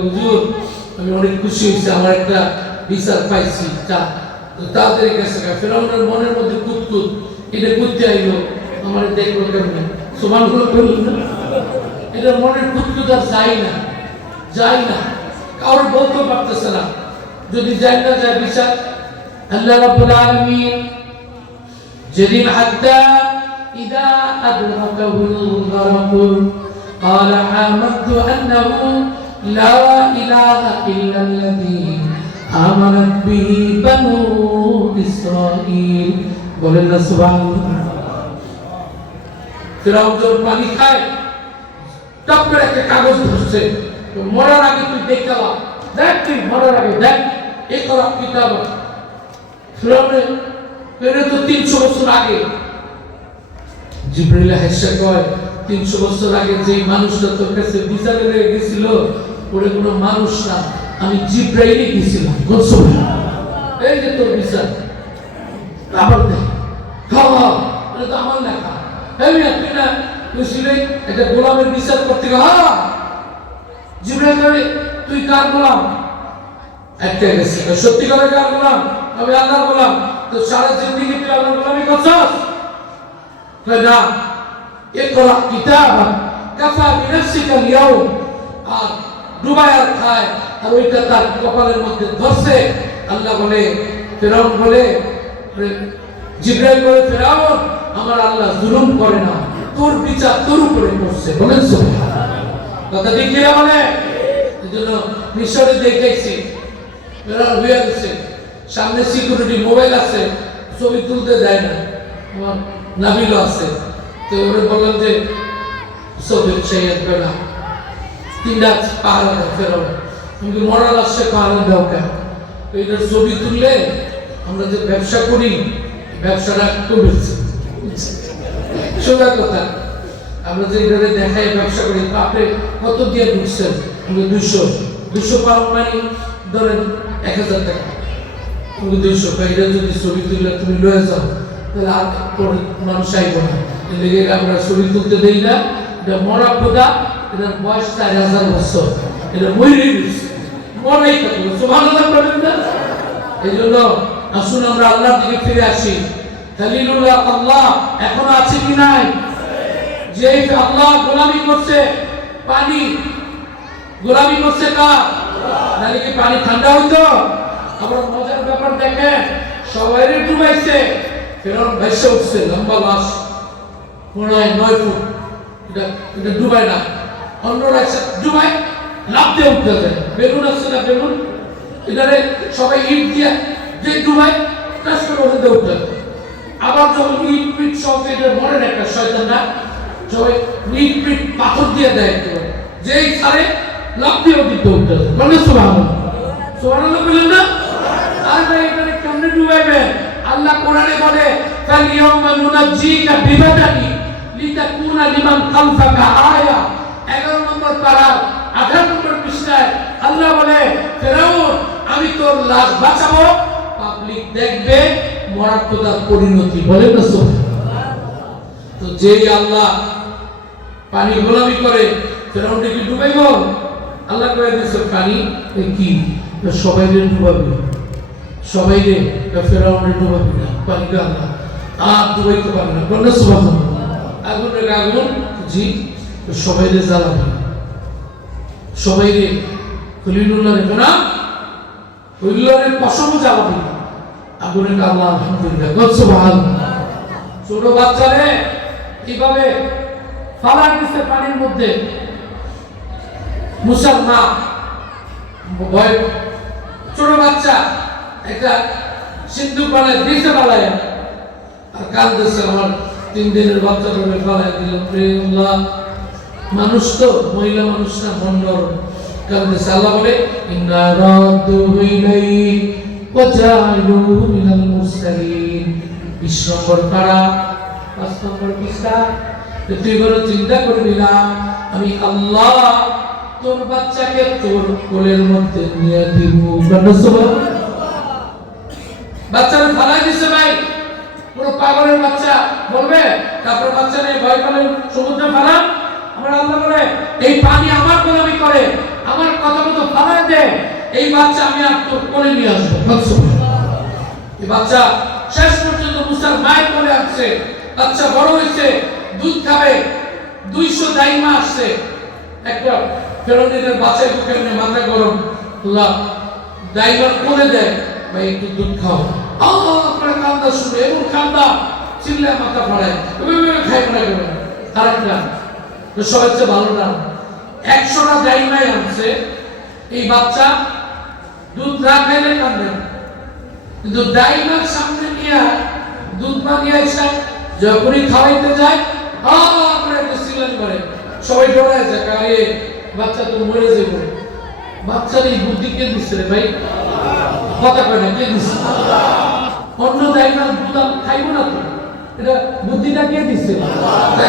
হুজুর আমি অনেক খুশি হয়েছি, আমার একটা বিচার পাইছি। তাড়াতাড়ি কাছে ফেরাউনের মনের মধ্যে কুতকুত, এটা করতে আইলো, আমার দেখলো কেমন সুবহানাল্লাহ বলল না, এটা মনের কুতকুত আর যায় না, যায় না, কারোর বলতে পারতেছে না। যদি যায় না যায় বিচার, আল্লাহ রাব্বুল আলামিন যেদিন হাত্তা ইদা আদরাকাহুল গরক قال آمنت أنه لا إله إلا الذي آمنت به بنو إسرائيل। বলেন না সুবহানাল্লাহ। ফেরাউন যখন পানি খায়, টপ করে একটা কাগজ ধরছে, মরার আগে তুই দেখতে পা, দেখ তুই মরার আগে দেখ, এই করা কিতাব। ফেরাউনের পেরে তো 300 বছর আগে। জিবরাইল হেসে কয়, 300 বছর আগে যে মানুষটা তোর কাছে বিচারে লেগে গেছিল, ওরে কোনো মানুষ না, আমি জিবরাইলই গেছিলাম। এই যে তোর বিচার, আবার দেখ খাওয়া, এটা তো আমার লেখা। তুই না তুই একটা গোলামের বিচার করতে গেল, হ্যাঁ জিবরাইল কবে তুই কার গোলাম? একটা গেছে, সত্যিকারের কার গোলাম? আমি আল্লাহর গোলাম। তো সারা জিন্দেগি তুই আল্লাহর গোলামি করছস না? ইকরা কিতাবা কাফা বিনাফসিকা আল-ইয়াউম। আর ডুবায় আর খায়, আর ওইটা তার কপালের মধ্যে ধরছে। আল্লাহ বলে, ফেরাউন বলে, জিবরাইল বলে, ফেরাউন আমার আল্লাহ জুলুম করে না, তোর বিচার তোর উপরে করছে। বলেন সুবহানাল্লাহ। কথা ঠিক কি না? বলে এজন্য মিশরে দেখাইছি, ফেরাউন হয়ে গেছে, সামনে সিকিউরিটি মোবাইল আছে, ছবি তুলতে দেয় না, আমার নাবিলও আছে। তো ওরা বললাম যে ছবি সেই না, 3 রাত পাহারা দেয় ফেরাউন। কিন্তু মরাল আসছে পাহারা দেওয়া কেন? এটার ছবি তুললে আমরা যে ব্যবসা করি, ব্যবসাটা কমেছে। সোজা কথা, আমরা যে এটারে দেখাই ব্যবসা করি, আপনি কত দিয়ে ঢুকছেন? 200 পাউন্ড মানে ধরেন 1000 টাকা। 200 এটা যদি ছবি তুললে তুমি লয়ে যাও, তাহলে আর মানুষ আইব না। এদিকে আমরা ছবি তুলতে দেই না। এটা মরা খোদা, এটার বয়স 4000 বছর, এটা মরে গেছে, মরাই থাকবে। সুবহানাল্লাহ বলেন না? এই জন্য আসুন আমরা আল্লাহর দিকে ফিরে আসি। খলিলুল্লাহ আল্লাহ এখনো আছে কি নাই? যে আল্লাহ গোলামি করছে, পানি গোলামি করছে কার? নালে কি পানি ঠান্ডা হইতো? আবার মজার ব্যাপার দেখেন, সবাইরে ডুবাইছে, ফেরাউন ভাইসে উঠছে, লম্বা লাশ, মনে হয় 9 ফুট, এটা ডুবাই না, অন্যরা ডুবাই লাভ দিয়ে উঠতে যায়। বেলুন আছে না, বেলুন, এটারে সবাই ইট দিয়ে যে ডুবাই টাচ করে ওখানে উঠতে যায়। আবার যখন ইট পিট সব এটা মনে না একটা শয়তান না, সবাই ইট পিট পাথর দিয়ে দেয়, যেই ছাড়ে লাভ দিয়ে উঠতে উঠতে যায়। মানে সুবহানাল্লাহ, সুবহানাল্লাহ বলেন না? আর ভাই এখানে কেমনে ডুবাইবেন? আল্লাহ কোরআনে বলে ফালিয়াউমা নুনাজ্জিকা বিবাদানি লিতাকুনা লিমান খালফাকা আয়া। 11 নম্বর পারা 18 নম্বর পৃষ্ঠায় আল্লাহ বলে, ফেরাউন আমি তোর লাশ বাঁচাবো, পাবলিক দেখবে, মরার তো তার পরিণতি। বলেন না সুবহানাল্লাহ? তো যেই আল্লাহ পানি গোলামি করে ফেরাউনকে কি ডুবাইবো? আল্লাহ কয়ে দিয়েছে পানি কি সবাইকে ডুবাবে, সবাইকে ফেরাউনে ডুবাবে না, পানিকে আল্লাহ আর ডুবাইতে পারবে না। বলেন সুবহানাল্লাহ? আগুনের আগুন জি সবাইকে জ্বালাবে, সবাইকে খলিলুল্লাহ রেখে না, খলিলুল্লাহের কসমও জ্বালাবে আগুনের আল্লাহ। আলহামদুলিল্লাহ, সুবহানাল্লাহ। ছোট বাচ্চারে কিভাবে ফালার দিছে পানির মধ্যে, মুসার মা ভয়, ছোট বাচ্চা একটা সিন্ধু পালায় দিয়েছে, পালায় আর কাঁদতেছে, আমার 3 দিনের বাচ্চাটাকে পালায় দিল। মানুষ তো, মহিলা মানুষ না, মন্ডল কাঁদতেছে। আল্লাহ বলে ইন্না রাদ্দুহু ইলাইহি ওয়া জাআলুহু মিনাল মুরসালিন। 20 নম্বর পারা 5 নম্বর পৃষ্ঠা। তুই বড় চিন্তা করবি না, আমি আল্লাহ তোর বাচ্চাকে তোর কোলের মধ্যে নিয়ে দিব। বাচ্চারা ফালাই দিছে ভাই, পুরো পাগলের বাচ্চা বলবে, তারপর বাচ্চা নিয়ে ভয় পেলে সমুদ্রে ফালাম। আমার আল্লাহ বলে এই পানি আমার গোলামি করে, আমার কথা মতো ফালাই দে, এই বাচ্চা আমি আর তোর কোলে নিয়ে আসবো। এই বাচ্চা শেষ পর্যন্ত মুসার মায়ের কোলে আসছে, বাচ্চা বড় হয়েছে, দুধ খাবে, 200 দাইমা আসছে। একটা ফেরাউনের বাচ্চা বুকে মাথা গরম, আল্লাহ দাইমার কোলে দেয়, ভাই একটু দুধ খাও। আল্লাহ আপনার কান্দা শুনে এবং কান্দা চিল্লায় মাথা ফাড়ায়, খাই ফেলা করে আরেকটা সবচেয়ে ভালো না। 100টা দাইমাই আনছে, এই বাচ্চা দুধ না খাইলে কান্দে, কিন্তু দাইমার সামনে নিয়ে দুধ বানিয়ে এসে যখনই খাওয়াইতে যায় আপনার একটা সিলেন করে, সবাই ডরায় যায়, আরে বাচ্চা তো মরে যাবে। বাচ্চার এই বুদ্ধি কে দিচ্ছে রে ভাই? কথা কয় না, কে দিচ্ছে? অন্য দাইমার দুধ খাইব না তো, এটা বুদ্ধিটা কে দিচ্ছে?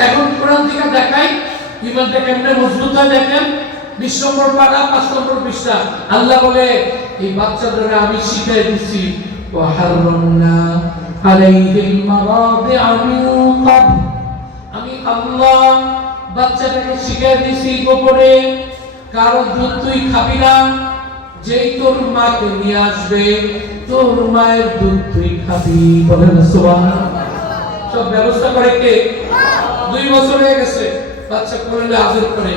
এখন কোরআন থেকে দেখাই ইমানটা কেমনে মজবুত হয় দেখেন। 20 নম্বর পারা 5 নম্বর পৃষ্ঠা আল্লাহ বলে এই বাচ্চাদের আমি শিখিয়ে দিচ্ছি, ওয়া হারামনা আলাইহিল মারাদিআ মিন ক্বাবল। আমি আল্লাহ বাচ্চাটাকে শিখিয়ে দিছি গোপনে, কারো দুধ তুই খাবি না, যেই তোর মাকে নিয়ে আসবে তোর মায়ের দুধ তুই খাবি। বলেন সুবহানাল্লাহ। সব ব্যবস্থা করে কে? 2 বছর হয়ে গেছে, বাচ্চা কোলে আদর করে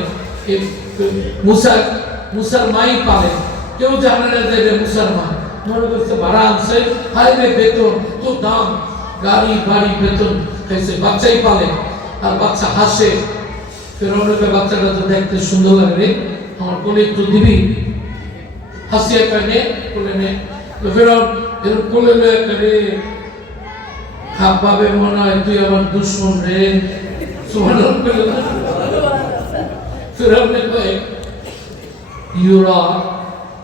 মুসার মাই পালে, কেউ জানে না যে মুসার মা, মনে করছে ভাড়া আনছে, হাইরে বেতন তো দাম, গাড়ি বাড়ি বেতন খাইছে, বাচ্চাই পালে আর বাচ্চা হাসে। ফেরাউনের বাচ্চাটা তো দেখতে সুন্দর লাগে, আমার কোলে একটু দিবি, হাসিয়ে কানে কোলে নে। ফেরাউন এর কোলে রে খাপ পাবে, মনে হয় তুই আমার দুশ্মন রে। সুবহানাল্লাহ। ফেরাউন কয় ইউরা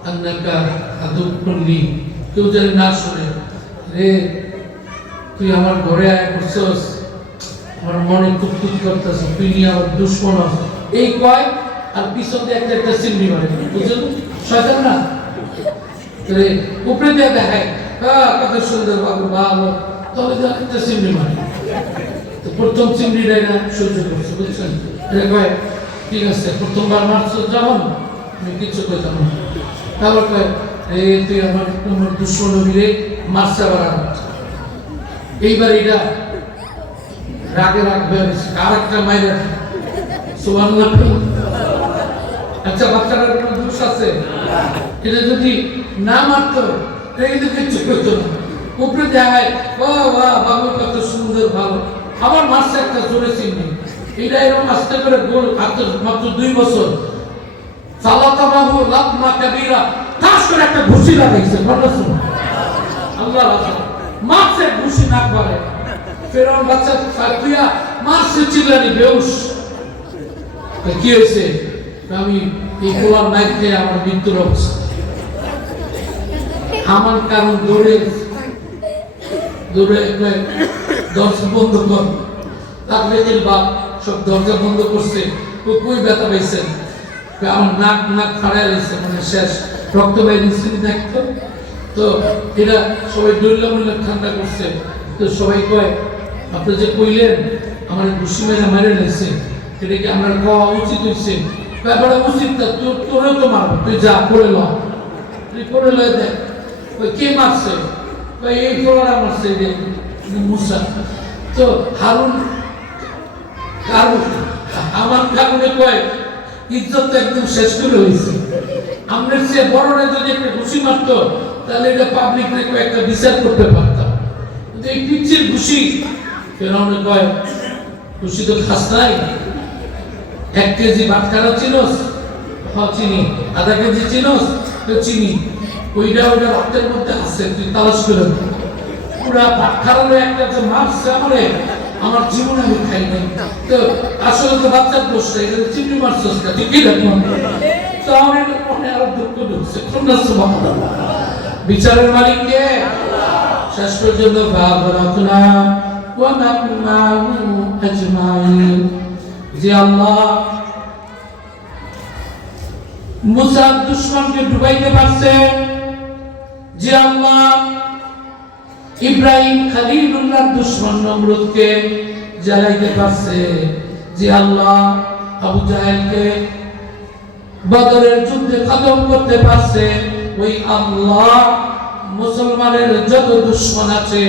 আন্নাকা আদুকুল্লি, কেউ যেন না শুনে, রে তুই আমার ঘরে আয় করছস, আমার মনে কুতকুত করতেছে, তুই নিয়ে আমার দুশ্মন আছে, এই কয় আর পিছন দিয়ে একটা চিমনি মারে, বুঝলেন? শয়তান না রে, উপরে দিয়ে দেখায় কত সুন্দর বাবু ভালো, তবে একটা চিমনি মারে। তো প্রথম চিমনিটাই না সহ্য করছে, বুঝছেন? কয় ঠিক আছে, প্রথমবার মারছ যখন আমি কিছু কইতাম না, তারপর কয় তুই আমার দুশ্মন মিলে মারছে আবার। এইবার এটা রাগে রাখবে আর একটা মাইরে। সুবহানাল্লাহ। আচ্ছা, বাচ্চাটার কোনো দোষ আছে? এটা যদি না মারতো এটা কিন্তু কিচ্ছু করতো না। উপরে দেখায় বাহ বাহ বাবু কত সুন্দর ভালো, আবার মারছে একটা জোরে চিনি। এটা এরকম আস্তে করে গোল মাত্র 2 বছর সালাতাবাহু লাতমা কাবীরা কাজ করে একটা ঘুষি লাগাইছে। আল্লাহ রাসূল মারছে ঘুষি নাক বাড়ে। ফেরাউন বাচ্চা ফাতুয়া মারছে চিল্লানি বেহুশ। কি হয়েছে? আমি এই গোলাম নাইট খেয়ে আমার মৃত্যুর অবস্থা। আমার কারণ দৌড়ে দরজা বন্ধ কর। তারপরে বাপ সব দরজা বন্ধ করছে। কই ব্যথা পাইছেন? আমার নাক ফাড়াই রয়েছে, মানে শেষ রক্ত বাইরেছে দেখতো। তো এটা সবাই দৌড়লাম ঠান্ডা করছে। তো সবাই কয় আপনি যে কইলেন আমার ঘুষি মেরে মেরে নিয়েছে, এটা কি আমার খাওয়া উচিত হয়েছে? ব্যাপারটা উচিত না, তোরেও তো মারবো, তুই যা করে ল, তুই করে লয় দেখ। কে মারছে? এই ফোড়া মারছে মুসা। তো হারুন আমার কারণে কয় ইজ্জত তো একদম শেষ করে হয়েছে। আমরা সে বড়রা যদি একটা ঘুষি মারতো তাহলে এটা পাবলিক নাকি একটা বিচার করতে পারতাম। কিন্তু এই পিচ্ছির ঘুষি ফেরাউনে কয় ঘুষি তো খাস নাই। 1 কেজি ভাতখানা চিনোস? চিনি। আধা কেজি চিনোস? তো চিনি। ওইটা রক্তের মধ্যে আছে, তুই তালাশ করে পুরা ভাতখানা একটা যে মারছে আমারে, আমার জীবনে আমি খাই নাই। তো আসলে তো বাচ্চার দোষ নাই, এটা চিনি মারছস না, তুই কি দেখো? তো আমার এটা মনে আরো দুঃখ ঢুকছে। বিচারের মালিক কে? শেষ পর্যন্ত ভাবনা যে আল্লাহ মুসার দুশমনকে ডুবাইতে পারছে, যে আল্লাহ ইব্রাহিম খলিলুল্লাহর দুশমন নমরুদকে জ্বালাইতে পারছে, যে আল্লাহ আবু জাহেলকে বদরের যুদ্ধে খতম করতে পারছে, ওই আল্লাহ মুসলমানের যত দুশমন আছে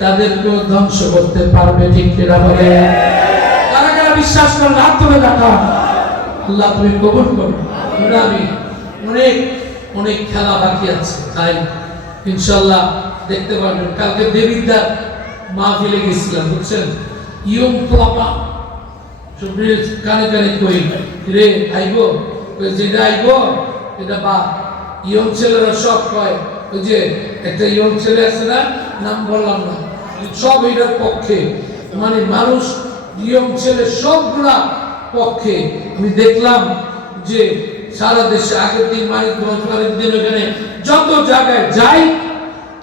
তাদেরকেও ধ্বংস করতে পারবে। ঠিক কিনা বলে? কারা কারা বিশ্বাস করেন হাত তুলে দেখান। আল্লাহ তুমি কবুল করো। আমি অনেক অনেক খেলা বাকি আছে, তাই ইনশাআল্লাহ দেখতে পারবেন। কালকে দেবিদ্দার মাহফিলে গেছিলাম, বুঝছেন? ইয়ং পোলাপা কানে কানে কই রে আইবো, যেটা আইবো এটা বা ইয়ং ছেলেরা সব কয়। ওই যে একটা ইয়ং ছেলে আছে না, নাম বললাম না, সব এটার পক্ষে, মানে মানুষ ইয়ং ছেলে সবগুলা পক্ষে। আমি দেখলাম যে সারা দেশে আগের দিন মানিকগঞ্জের দিন ওখানে যত জায়গায় যাই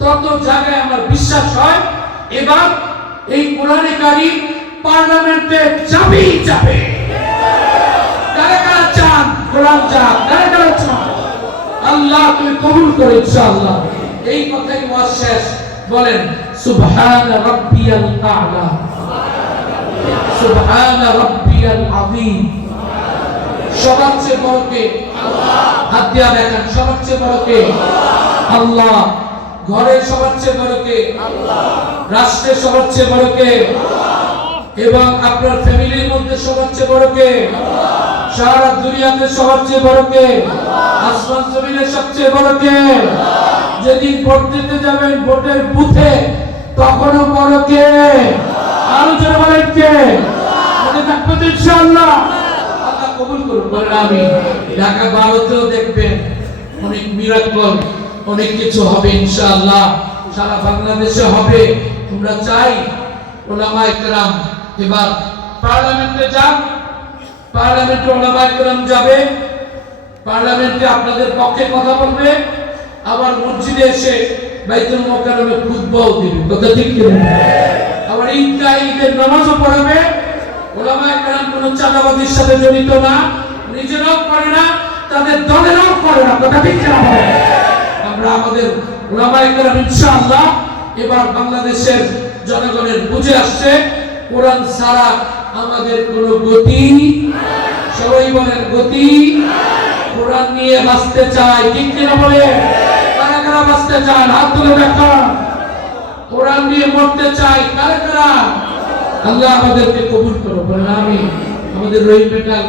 তত জায়গায় আমার বিশ্বাস হয় এবার এই কোরআনে কারীম পার্লামেন্টে যাবেই যাবে। কারা কারা চান কোরআন যাক? কারা কারা চান? আল্লাহ তুমি কবুল করো ইনশাআল্লাহ। এই কথাই ওয়াজ শেষ। বলেন সুবহান রাব্বিয়াল আ'লা, সুবহান রাব্বিয়াল আযীম। সবার চেয়ে বড় কে? আল্লাহ। হাত দিয়া দেখান, সবার চেয়ে বড় কে? আল্লাহ। ঘরে সবার চেয়ে বড় কে? আল্লাহ। রাষ্ট্রে সবার চেয়ে বড় কে? আল্লাহ। এবং আপনার ফ্যামিলির মধ্যে সবার চেয়ে বড় কে? আল্লাহ। সারা দুনিয়াতে সবার চেয়ে বড় কে? আল্লাহ। আসমান জমিনে সবচেয়ে বড় কে? আল্লাহ। যেদিন ভোট দিতে যাবেন ভোটের বুথে তখনও বড় কে? আল্লাহ। আরো জোরে বলেন কে? আল্লাহ। মনে থাকবে তো ইনশাআল্লাহ। আল্লাহ কবুল করুন। বলেন আমিন। ঢাকা 12তেও দেখবেন অনেক মিরাকল, অনেক কিছু হবে ইনশাআল্লাহ। সারা বাংলাদেশে হবে। আমরা চাই উলামায়ে কেরাম এবার পার্লামেন্টে যান। পার্লামেন্টে উলামায়ে কেরাম যাবে, পার্লামেন্টে আপনাদের পক্ষে কথা বলবে, আবার মসজিদে এসে বাইতুল মুকাররমে খুতবাও দিবে। কথা ঠিক কি? আবার ঈদের নামাজও পড়াবে। উলামায়ে কেরাম কোনো চাঁদাবাজির সাথে জড়িত না, নিজেরাও করে না, তাদের দলেরাও করে না। কথা ঠিক কি? আমরা আমাদের উলামায়ে কেরাম ইনশাআল্লাহ এবার বাংলাদেশের জনগণের বুঝে আসছে কোরআন ছাড়া আমাদের কোনো গতি, সবাই বলেন গতি। কোরআন নিয়ে বাঁচতে চাই, ঠিক কিনা বলে? কারা কারা বাঁচতে চান হাত তুলে দেখান। কোরআন নিয়ে মরতে চাই কারা কারা? আল্লাহ আমাদেরকে কবুল করো। বলেন আমিন। আমাদের রহিম মেটাল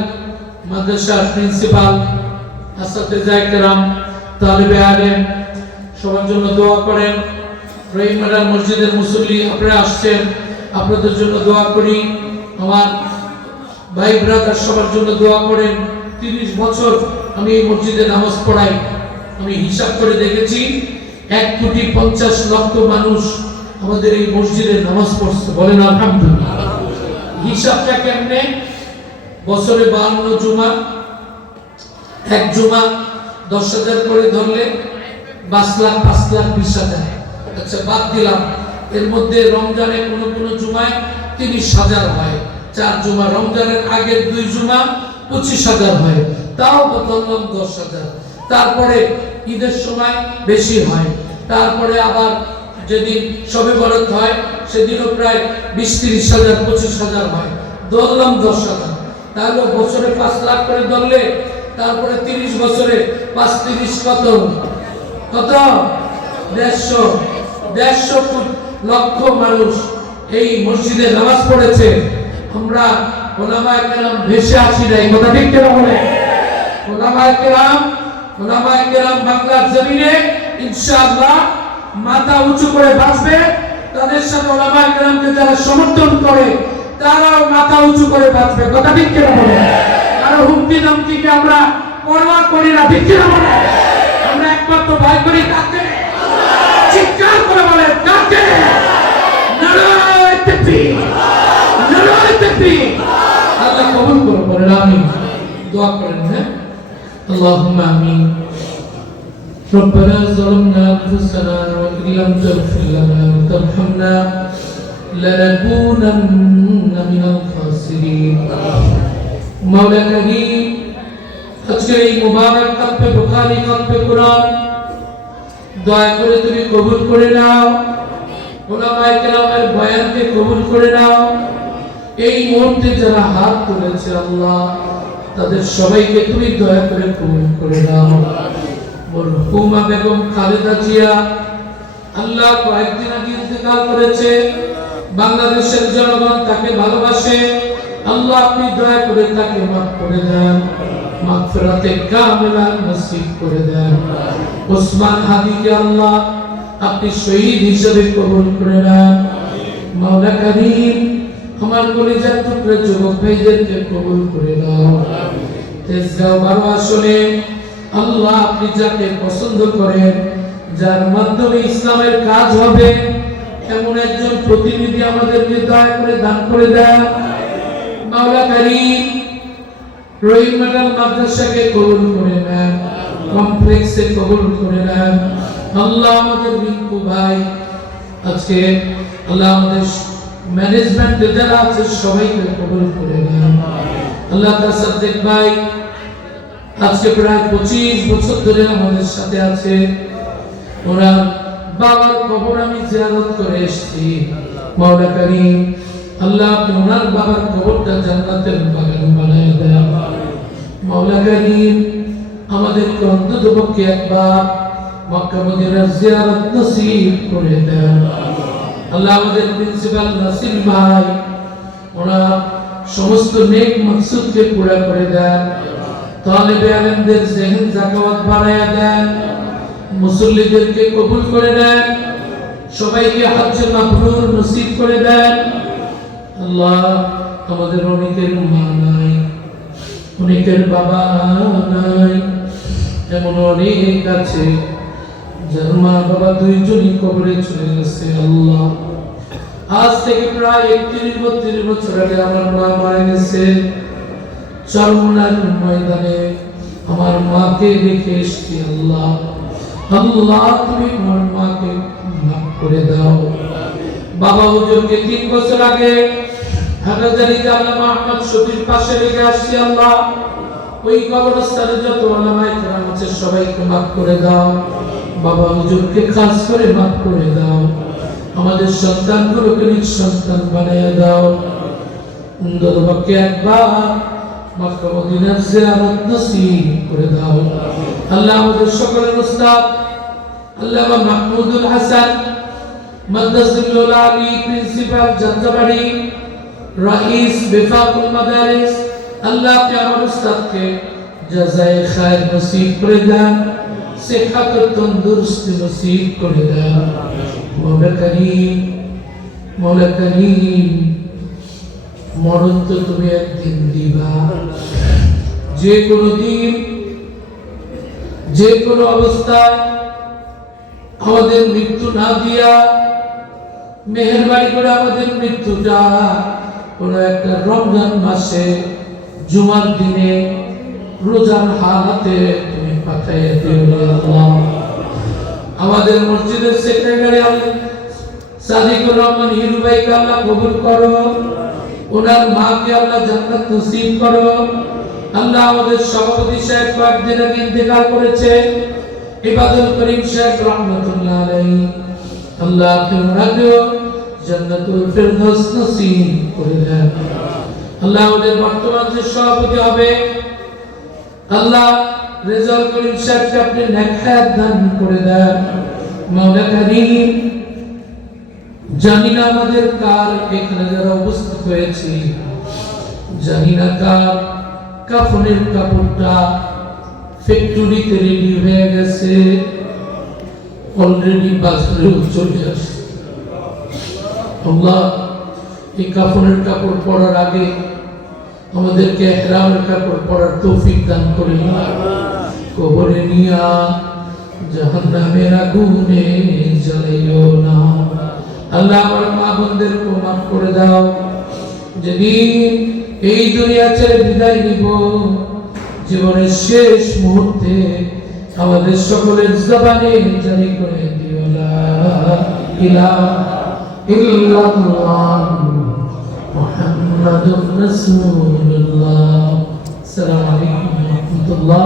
মাদ্রাসার প্রিন্সিপাল আসাতিজায়ে কেরাম, তালিবে আলেম সবার জন্য দোয়া করেন। রহিম ম্যাডাম মসজিদের মুসল্লি আপনারা আসছেন, আপনাদের জন্য দোয়া করি। আমার ভাই ব্রাদার সবার জন্য দোয়া করেন। 30 বছর আমি এই মসজিদে নামাজ পড়াই। আমি হিসাব করে দেখেছি 1,50,00,000 মানুষ আমাদের এই মসজিদে নামাজ পড়ছে। বলেন আলহামদুলিল্লাহ। হিসাবটা কেমনে? বছরে 52 জুমা, এক জুমা 10,000 করে ধরলে 5 লাখ 20,000। আচ্ছা বাদ দিলাম, এর মধ্যে রমজানে কোন জুমায় 30,000 হয়, 4 জুমা, রমজানের আগের 2 জুমা 25,000 হয়, তাও ধরলাম 10,000। তারপরে ঈদের সময় বেশি হয়, তারপরে আবার যেদিন শবে বরাত হয় সেদিনও প্রায় 20-30,000 25,000 হয়, ধরলাম 10,000। তাহলে বছরে 5 লাখ করে ধরলে তারপরে 30 বছরে 5-30 কত? 150 লক্ষ মানুষ এই মসজিদে নামাজ পড়েছে। আমরা ওলামায়ে কেরাম ভেসে আসি নাই, কথা ঠিক কিনা বলে? ওলামায়ে কেরাম বাংলার জমিনে ইনশাআল্লাহ মাথা উঁচু করে বাঁচবে। তাদের সাথে ওলামায়ে কেরামকে যারা সমর্থন করে তারাও মাথা উঁচু করে বাঁচবে, কথা ঠিক কিনা বলে? আর হুমকি ধমকিকে আমরা পরোয়া করি না, ঠিক কিনা বলে? আমরা একমাত্র ভয় করি কাকে? চিৎকার করে বলে কাকে? নারায়ে তাকবীর, নারায়ে তাকবীর। আল্লাহ কবুল করুন, বলেন আমিন। দোয়া করেন। হ্যাঁ, আল্লাহুম্মা আমিন। ربنا ظلمنا أنفسنا وإن لم تغفر لنا وترحمنا لنكونن من الخاسرين। مولا كريم আজকের এই মুবারক কাতবে বুখারী, কাতবে কুরআন দয়া করে তুমি কবুল করে নাও। ওলামায়ে কেরামের বয়ানকে কবুল করে নাও। এই মুহূর্তে যারা হাত তুলেছে আল্লাহ তাদের সবাইকে তুমি দয়া করে কবুল করে নাও। মরহুমা বেগম খালেদা জিয়া আল্লাহ কয়েকদিন আগে ইন্তেকাল করেছে। বাংলাদেশের জনগণ তাকে ভালোবাসে। আল্লাহ আপনি দয়া করে তাকে মাফ করে দেন, মাগফিরাতে কামিলা নসিব করে দেন। ওসমান হাদিকে আল্লাহ আপনি শহীদ হিসেবে কবুল করে নেন। মাওলা কারীম আমার কলিজার টুকরা যুবক ভাইদেরকে কবুল করে নাও। তেজগাঁও 12 আসনে আল্লাহ আপনি যাকে পছন্দ করেন, যার মাধ্যমে ইসলামের কাজ হবে এমন একজন প্রতিনিধি আমাদেরকে দয়া করে দান করে দেন। মাওলা কারীম রহিম ম্যাডাম মাদ্রাসাকে কবুল করে নেন, কমপ্লেক্সে কবুল করে নেন। আল্লাহ আমাদের রিঙ্কু ভাই আজকে আল্লাহ আমাদের ম্যানেজমেন্টে যারা আছে সবাইকে কবুল করে নেন। আল্লাহ তাসাদ্দিক ভাই আজকে প্রায় 25 বছর ধরে আমাদের সাথে আছে। ওনার বাবার কবর আমি জিয়ারত করে এসেছি। মাওলা কারীম আল্লাহ আপনি ওনার বাবার কবরটা জান্নাতের বাগান বানায় দেন। মাওলা কারীম আমাদেরকে অন্ততপক্ষে একবার মক্কা মদিনার জিয়ারত নসিব করে দেন। আল্লাহ আমাদের প্রিন্সিপাল নাসির ভাই ওনার সমস্ত নেক মাকসুদকে পুরা করে দেন। তালেবে আলেমদের জেহেন যাকাত বাড়ায়া দেন, মুসল্লিদেরকে কবুল করে দেন, সবাইকে হজ্জ মাবরুর নসিব করে দেন। আল্লাহ আমাদের অনেকের মা নাই, অনেকের বাবা নাই, এমন অনেক আছে যার মা বাবা দুইজনই কবরে চলে গেছে। আল্লাহ আজ থেকে প্রায় 31-32 বছর আগে আমার মা মারা গেছে। চরমনার ময়দানে আমার মাকে রেখে এসেছি। আল্লাহ আল্লাহ তুমি আমার মাকে মাফ করে দাও। বাবা হুজুরকে 3 বছর আগে হাটাজারিতে আল্লামা আহমদ শফির পাশে রেখে আসছি। আল্লাহ ওই কবরস্থানে যত ওলামায়ে কেরাম আছে সবাইকে মাফ করে দাও। বাবা হুজুরকে খাস করে মাফ করে দাও। আমাদের সন্তানগুলোকে নিজ সন্তান বানিয়ে দাও। অন্ততপক্ষে একবার মক্কা মদিনার জিয়ারত নসিব করে দাও। আল্লাহ আমাদের সকলের উস্তাদ আল্লামা মাহমুদুল হাসান মাদ্রাসাতুল আলী প্রিন্সিপাল যাত্রাবাড়ি রাইস বিফাকুল মাদারিস, আল্লাহ আপনি আমার উস্তাদকে জাযায়ে খায়ের নসিব করে দেন, সেহাত ও তন্দুরুস্তি নসিব করে দেন। মওলা করিম, মরণ তো তুমি একদিন দিবা, যে কোনো দিন যে কোনো অবস্থায় আমাদের মৃত্যু না দিয়া মেহেরবানি করে আমাদের মৃত্যুটা কোনো একটা রমজান মাসে জুমার দিনে রোজার হালাতে তুমি পাঠাইয়া দিও আল্লাহ। আমাদের মসজিদের সেক্রেটারি সাদিকুর রহমান হিরু ভাইকে আল্লাহ কবুল করো, ওনার মাকে আল্লাহ জান্নাত নসিব করো। আল্লাহ আমাদের সভাপতি সাহেব কয়েকদিন আগে ইন্তেকাল করেছে, ইবাদুল করিম সাহেব রহমাতুল্লাহ আলাইহি, আল্লাহ আপনি ওনাকেও জান্নাতুল ফেরদৌস নসিব করে দেন। আল্লাহ আমাদের বর্তমান যে সভাপতি হবে, আল্লাহ রেজাউল করিম সাহেবকে আপনি নেক হায়াত দান করে দেন। মাওলা করিম, জানি না আমাদের কার এখানে যারা উপস্থিত হয়েছে, জানি না কার কাফনের কাপড়টা ফ্যাক্টরিতে রেডি হয়ে গেছে, অলরেডি বাজারেও চলে আসছে। আল্লাহ এই কাফনের কাপড় পরার আগে আমাদেরকে ইহরামের কাপড় পরার তৌফিক দান করে কবরে নিয়া জাহান্নামের আগুনে জ্বালাইও না। আল্লাহ আমার মা বোনদেরকে মাফ করে দাও। যেদিন এই দুনিয়া ছেড়ে বিদায় নিব, জীবনের শেষ মুহূর্তে আমাদের সকলের জবানে জারি করে দিও লা ইলাহা ইল্লাল্লাহ মুহাম্মাদুর রাসূলুল্লাহ। আসসালামু আলাইকুম ওয়া রাহমাতুল্লাহ।